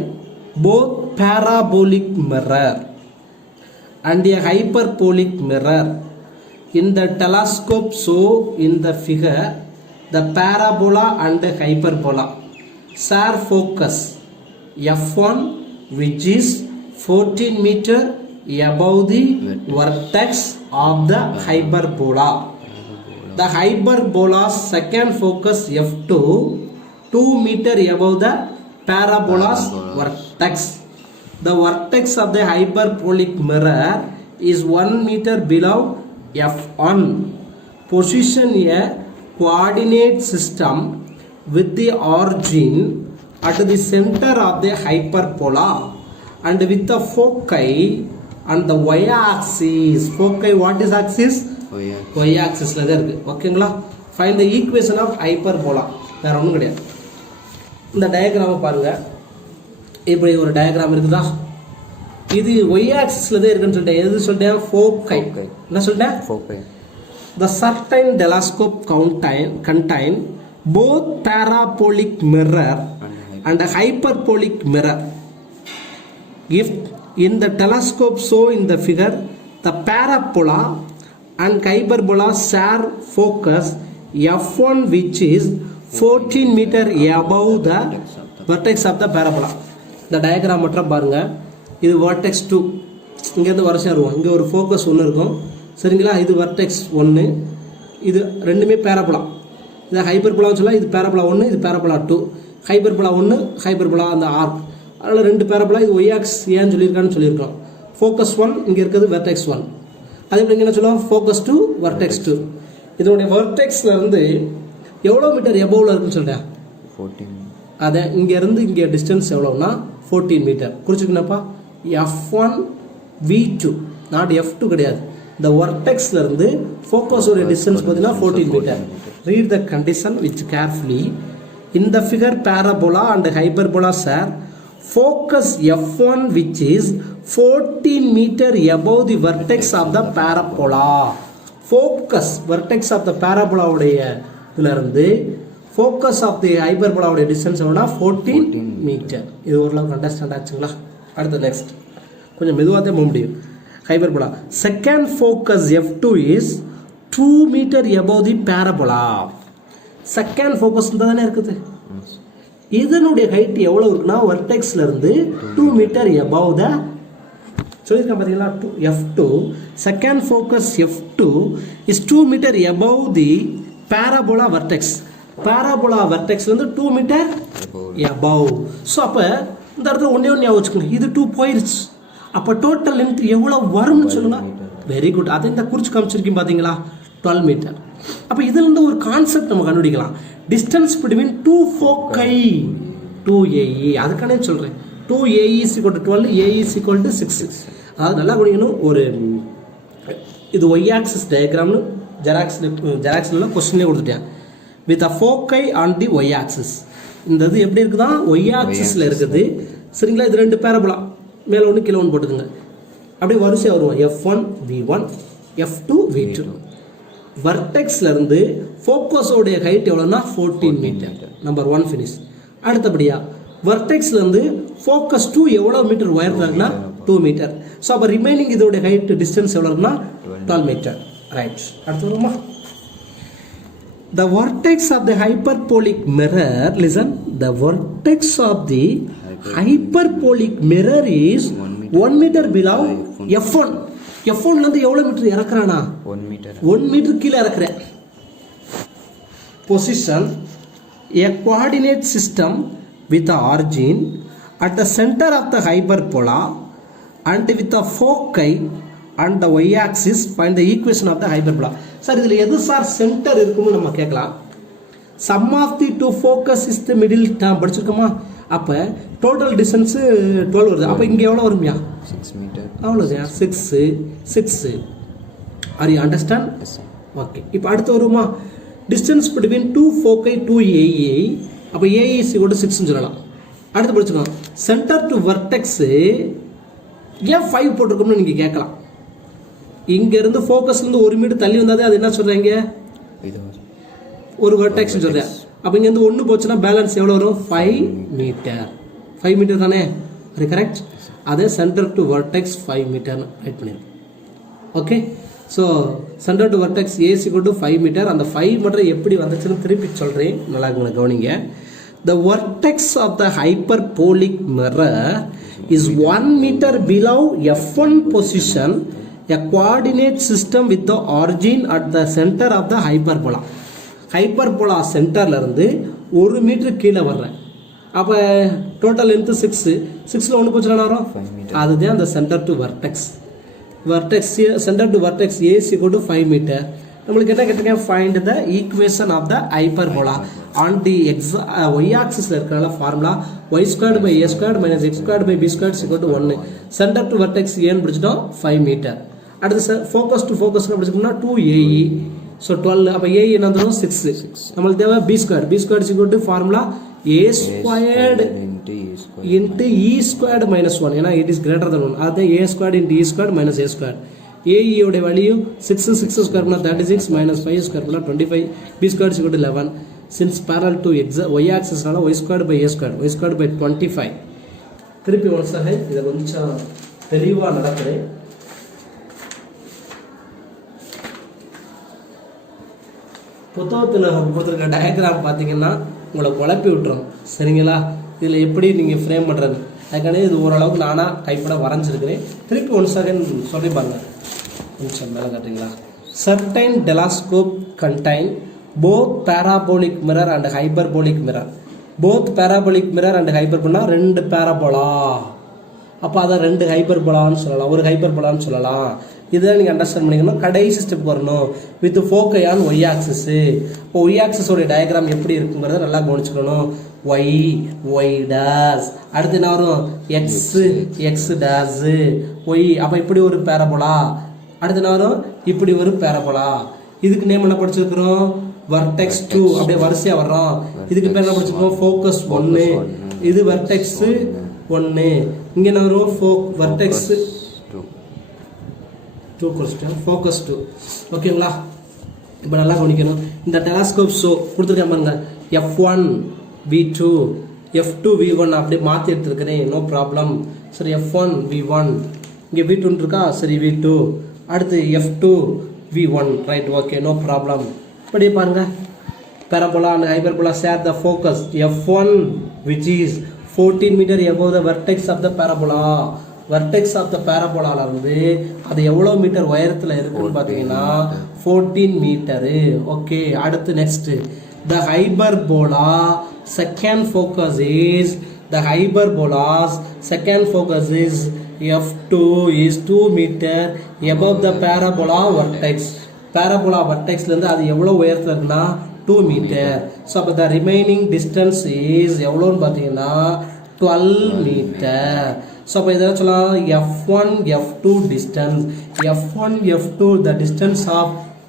both parabolic mirror and a hyperbolic mirror. In the telescope show in the figure, the parabola and hyperbola share focus f1 which is 14 meter above the vertex of the hyperbola. The hyperbola's second focus F2 2 meter above the parabola's vertex. The vertex of the hyperbolic mirror is 1 meter below F1. Position a coordinate system with the origin at the center of the hyperbola and with the foci and the y-axis. Foci, what is axis? Y-axis ல இருக்கு. ஓகேங்களா? Find the equation of hyperbola. வேற ஒன்றும் கிடையாது. இந்த டயக்ராமை பாருங்க. இப்படி ஒரு டயக்ராம் இருக்குதா? இது y-axisல தான் இருக்குன்னு சொல்லிட்டேன். எது சொல்லிட்டேன்? foci. என்ன சொல்லிட்டேன்? Foci. The certain telescope contain both parabolic mirror and a hyperbolic mirror. If in the telescope shown in the figure, the parabola and hyperbola share focus F1 which is 14 meter above the vertex of the parabola. இந்த diagram மட்டும் பாருங்க. இது vertex 2. இங்கேருந்து வரிசையாக வருவோம். இங்கே ஒரு focus ஒன்று இருக்கும். சரிங்களா? இது வெர்டெக்ஸ் 1, இது ரெண்டுமே பேரபோலா. இதை ஹைப்பர்போலான்னு சொல்லலாம். இது பேரபோலா 1, இது பேரபோலா 2. ஹைப்பர்போலா 1, ஹைப்பர்போலா அந்த ஆர்க். அதனால் ரெண்டு பேரபோலா. இது ஒய்ஆக்ஸ் ஏன்னு சொல்லியிருக்கான்னு சொல்லியிருக்கோம். ஃபோக்கஸ் 1 இங்கே இருக்கிறது வெர்டெக்ஸ் 1. அதே போல் இங்கே என்ன சொல்லுவோம்? Focus 2, vertex 2. இதனுடைய வெர்டெக்ஸில் இருந்து எவ்வளோ மீட்டர் எபோவில் இருக்குன்னு சொல்கிறேன்? 14. அதை இங்கேருந்து இங்கே டிஸ்டன்ஸ் எவ்வளோன்னா 14 மீட்டர். குறிச்சுக்கணப்பா. F1 V2 நாட் F2 கிடையாது. The vertex ல இருந்து focus ஓட distance பார்த்தீங்கன்னா 14 metre. Read the condition which carefully. In the figure parabola and hyperbola share focus F1 which is 14 meter above the vertex of the parabola. Focus vertex of the parabola உடைய இதுல இருந்து focus of the hyperbola உடைய distance எவ்வளோனா 14 metre. இது ஓரளவுக்கு understand ஆச்சுங்களா? அடுத்து next கொஞ்சம் மெதுவாக தான் போக முடியும். Hyperbola. Second focus F2 is 2 meter above the parabola. Second focus தானே இருக்குது. இதனுடைய ஹைட் எவ்வளவு இருக்குன்னா வெர்டெக்ஸ்ல இருந்து 2 மீட்டர் above the சொல்லிருக்கேன் பாத்தீங்களா? F2 second focus F2 is 2 meter above the parabola vertex. Parabola vertexல இருந்து 2 மீட்டர் above. ஸோ அப்போ இந்த இடத்துல ஒன்னே ஒன்று ஞாபகம் வச்சுக்கோங்க. இது 2 போயிருச்சு. அப்போ டோட்டல் லென்த் எவ்வளோ வரும்னு சொல்லுங்க. Very good. அதை இந்த குறிச்சு காமிச்சிருக்கீங்க பார்த்தீங்களா? 12 மீட்டர். அப்போ இதுலேருந்து ஒரு கான்செப்ட் நம்ம கண்டுபிடிக்கலாம். Distance between 2 ஃபோக்கை 2AE. அதுக்கானே சொல்கிறேன். 2AE is equal to 12, AE is equal to 6. அதாவது நல்லா கவனிக்கணும். ஒரு இது ஒய் ஆக்சிஸ் டயக்ராம்னு ஜெராக்ஸ்ல கொஸ்டின்லேயே கொடுத்துட்டேன். With a foci on the y axis. இந்த இது எப்படி இருக்குதா? ஒய் ஆக்சிஸில் இருக்குது. சரிங்களா? இது ரெண்டு பேரபோலா. மேலே ஒன்று கீழே ஒன்று போட்டுக்குங்க. அப்படியே வரிசையாக வருவோம். F1 V1, F2 V2. வர்டெக்ஸ்ல இருந்து ஃபோக்கஸோடைய ஹைட் எவ்வளோன்னா 14 மீட்டர். Number 1 finish. அடுத்தபடியாக வர்டெக்ஸ்ல இருந்து ஃபோக்கஸ் 2 எவ்வளோ மீட்டர் உயர்றாங்கன்னா 2 மீட்டர். ஸோ அப்போ ரிமைனிங் இதோடைய ஹைட் டிஸ்டன்ஸ் எவ்வளோன்னா 12 மீட்டர். ரைட். அடுத்து வருமா? The vertex of the hyperbolic mirror, listen, the vertex of the hyperbolic mirror is 1 meter below F1. F1 வந்து எவ்வளவு metre இறக்குறானா? 1 metre கீழே இறக்குறேன். Position a coordinate system with the origin at the center of the hyperbola and with the foci and the y-axis. Find the equation of the hyperbola. Sir இதில் எது sir centre இருக்குன்னு நம்ம கேட்கலாம். Sum of the two focus is the middle term படிச்சிருக்கோமா? அப்போ total distance 12 வருது. அப்போ இங்கே எவ்வளோ வரும்யா? 6 மீட்டர். அவ்வளோதான். 6. Are you understand? ஓகே. இப்போ அடுத்து வருமா? Distance between 2 ஃபோக்கை 2AE. அப்போ AE is equal to 6ன்னு சொல்லலாம். அடுத்து படிச்சுக்கோங்க. சென்டர் டு வெர்டெக்ஸு ஏன் 5 போட்டிருக்கோம்னு நீங்கள் கேட்கலாம். இங்கேருந்து ஃபோக்கஸ்லேருந்து 1 மீட்டர் தள்ளி வந்தாதே அது என்ன சொல்கிறீங்க? ஒரு வெர்டெக்ஸ்ன்னு சொல்கிறேன். அப்போ இங்கேருந்து 1 போச்சுன்னா பேலன்ஸ் எவ்வளோ வரும்? 5 மீட்டர். 5 மீட்டர் தானே? அது கரெக்ட். அதே சென்டர் டு வெர்டெக்ஸ் 5 மீட்டர்னு ரைட் பண்ணிடுங்க. Okay. So centre to vertex as equal to 5 metre. அந்த 5 மீட்டர் எப்படி வந்துச்சுன்னு திருப்பி சொல்கிறேன். நல்லா கவனிங்க. The vertex of the hyperbolic mirror is 1 meter below F1 position, a coordinate system with the origin at the center of the hyperbola. Hyperbola சென்டரில் இருந்து 1 metre கீழே வர்றேன். அப்போ டோட்டல் லென்த்து 6ல் ஒன்று போச்சுன்னா வரும், அதுதான் அந்த centre to vertex. Centre to vertex A is equal to 5 metre. நம்மளுக்கு என்ன கேட்டிருக்கேன், find the equation of the hyperbola on the y ஆக்சிஸில் இருக்கிற formula y² by a² minus x² by b² is equal to 1. Centre to vertex ஏன்னு பிடிச்சிட்டோம் 5 metre. அடுத்து focus to focus பிடிச்சிட்டோம்னா 2AE. So 12. அப்போ ஏ என்ன வந்துடும் 6. நம்மளுக்கு தேவை b². b² is equal to formula a² into e² minus 1. ஏன்னா it is greater than 1. அதுதான் a² into e² minus a². AE உடைய வேல்யூ 6 ஸ்கொயர் பண்ணா 36 minus 5 ஸ்கொயர் பண்ணா 25. b² is equal to 11. Since parallel to y axis நால y² by a², y² by 25. திருப்பி once again இதை கொஞ்சம் தெளிவாக நடக்கிறேன். புத்தகத்தில் கொடுத்துருக்க டயக்ராம் பார்த்தீங்கன்னா உங்களை குழப்பி விட்டுரும், சரிங்களா? இதில் எப்படி நீங்கள் ஃப்ரேம் பண்ணுறது, அதுக்கான இது ஓரளவுக்கு நானாக கைப்பட வரைஞ்சிருக்கிறேன். திருப்பி ஒன் செகண்ட் சொல்லி பாருங்க, கொஞ்சம் மேலே காட்டுறீங்களா? Certain telescope contain both parabolic mirror and hyperbolic mirror. Both parabolic mirror and hyperbolic ரெண்டு பேராபோலா. அப்போ அதை ரெண்டு ஹைப்பர்போலான்னு சொல்லலாம், ஒரு ஹைப்பர்போலான்னு சொல்லலாம். இதை நீங்கள் அண்டர்ஸ்டாண்ட் பண்ணிக்கணும். கடைசி ஸ்டெப் வரணும், with foci on y axis. இப்போ ஒய் ஆக்சிஸோடைய டயக்ராம் எப்படி இருக்குங்கிறத நல்லா கவனிச்சுக்கணும். ஒய் டேஸ், அடுத்து என்ன வரும், எக்ஸ் டேஸு ஒய். அப்போ இப்படி ஒரு பேரபோலா. அடுத்து என்ன வரும், இப்படி ஒரு பேரபோலா. இதுக்கு நேம் என்ன படிச்சிருக்கிறோம், வர்டெக்ஸ் 2. அப்படியே வரிசையாக வர்றோம். இதுக்கு பேர் என்ன படிச்சிருக்கோம், ஃபோக்கஸ் 1. இது வர்டெக்ஸ் 1. இங்கே என்ன வரும், வர்டெக்ஸ் 2 கொடுத்துட்டேன், ஃபோக்கஸ் 2. ஓகேங்களா? இப்போ நல்லா கவனிக்கணும். இந்த டெலஸ்கோப் ஷோ கொடுத்துருக்கேன் பாருங்க, F1 V2 F2 V1 அப்படியே மாற்றி எடுத்துருக்கிறேன், நோ ப்ராப்ளம். சரி, F1 V1 இங்கே V2 இருக்கா, சரி V2. அடுத்து F2 V1, right, okay, no problem. இப்படி பாருங்க, parabola and hyperbola share the focus F1 which is 14 meter above the vertex of the parabola. vertex of the parabola இருந்து அது எவ்வளவு மீட்டர் உயரத்துல இருக்குன்னு பாத்தீங்கன்னா 14 மீட்டர். ஓகே, அடுத்து next, the hyperbola second focus is F2 is 2 meter above the parabola vertex. parabola vertexல இருந்து அது எவ்வளவு உயரத்துல இருக்குன்னா 2 meter. so அப்ப the remaining distance is எவ்வளவுன்னு பாத்தீங்கன்னா 12 meter. so அப்ப இதெல்லாம் சொல்லலாம் F1 F2 distance. F1 F2 the distance of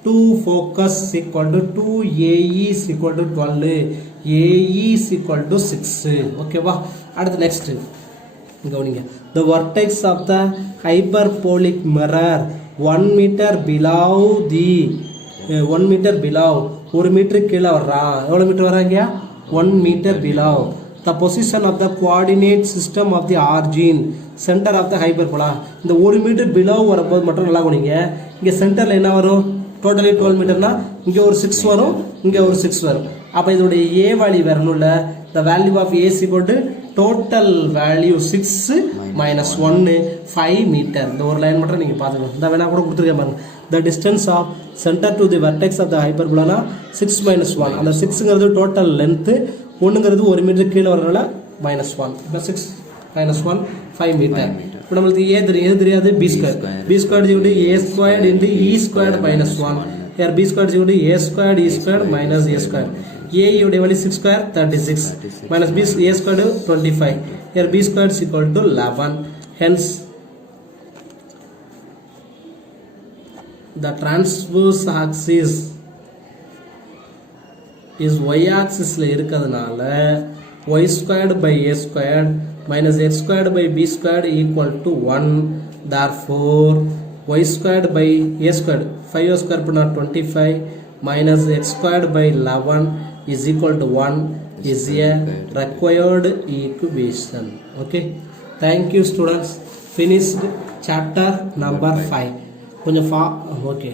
2 focus is equal to 2 AE is equal to 12. AE is equal to 6. ஓகேவா? அடுத்து நெக்ஸ்ட் கவனிங்க, the vertex of the hyperbolic mirror 1 meter below the 1 meter below 1 metre கீழே வர்றான். எவ்வளோ metre வர்றாங்க? 1 meter below the position of the coordinate system of the origin center of the hyperbola. இந்த 1 metre below வரும்போது மட்டும் நல்லா கவனிங்க, இங்கே சென்டரில் என்ன வரும், டோட்டலி 12 மீட்டர்னா இங்கே ஒரு 6 வரும், இங்கே ஒரு 6 வரும். அப்போ இதோடைய ஏ வேல்யூ வரணும்ல, the value of A is equal to total value 6 minus 1 5 meter. இந்த ஒரு லைன் மட்டும் நீங்கள் பார்த்துக்கணும். இந்த வேணா கூட கொடுத்துருக்கேன் பாருங்க, the distance of center to the vertex of the hyperbola 6 minus 1. அந்த 6ங்கிறது டோட்டல் லென்த்து, 1ங்கிறது 1 மீட்டர் கீழே வரனால minus 1. இப்போ 6 minus 1 5 மீட்டர். இப்போ நம்மளுக்கு ஏ தெரியும், எது தெரியாது, b square. b square is equal to a squared into e squared minus 1. here b square is equal to a squared e squared minus a squared. a உடைய value 6 square 36 minus b a squared 25. here b squared is equal to 11. hence the transverse axis is y axis ல இருக்கிறதுனால y squared by a squared minus x squared by b squared equal to 1. therefore y squared by a squared 5 squared பண்ணா 25 minus x squared by 11 is equal to 1 is a required equation. Okay, thank you students. Finished chapter number 5. okay.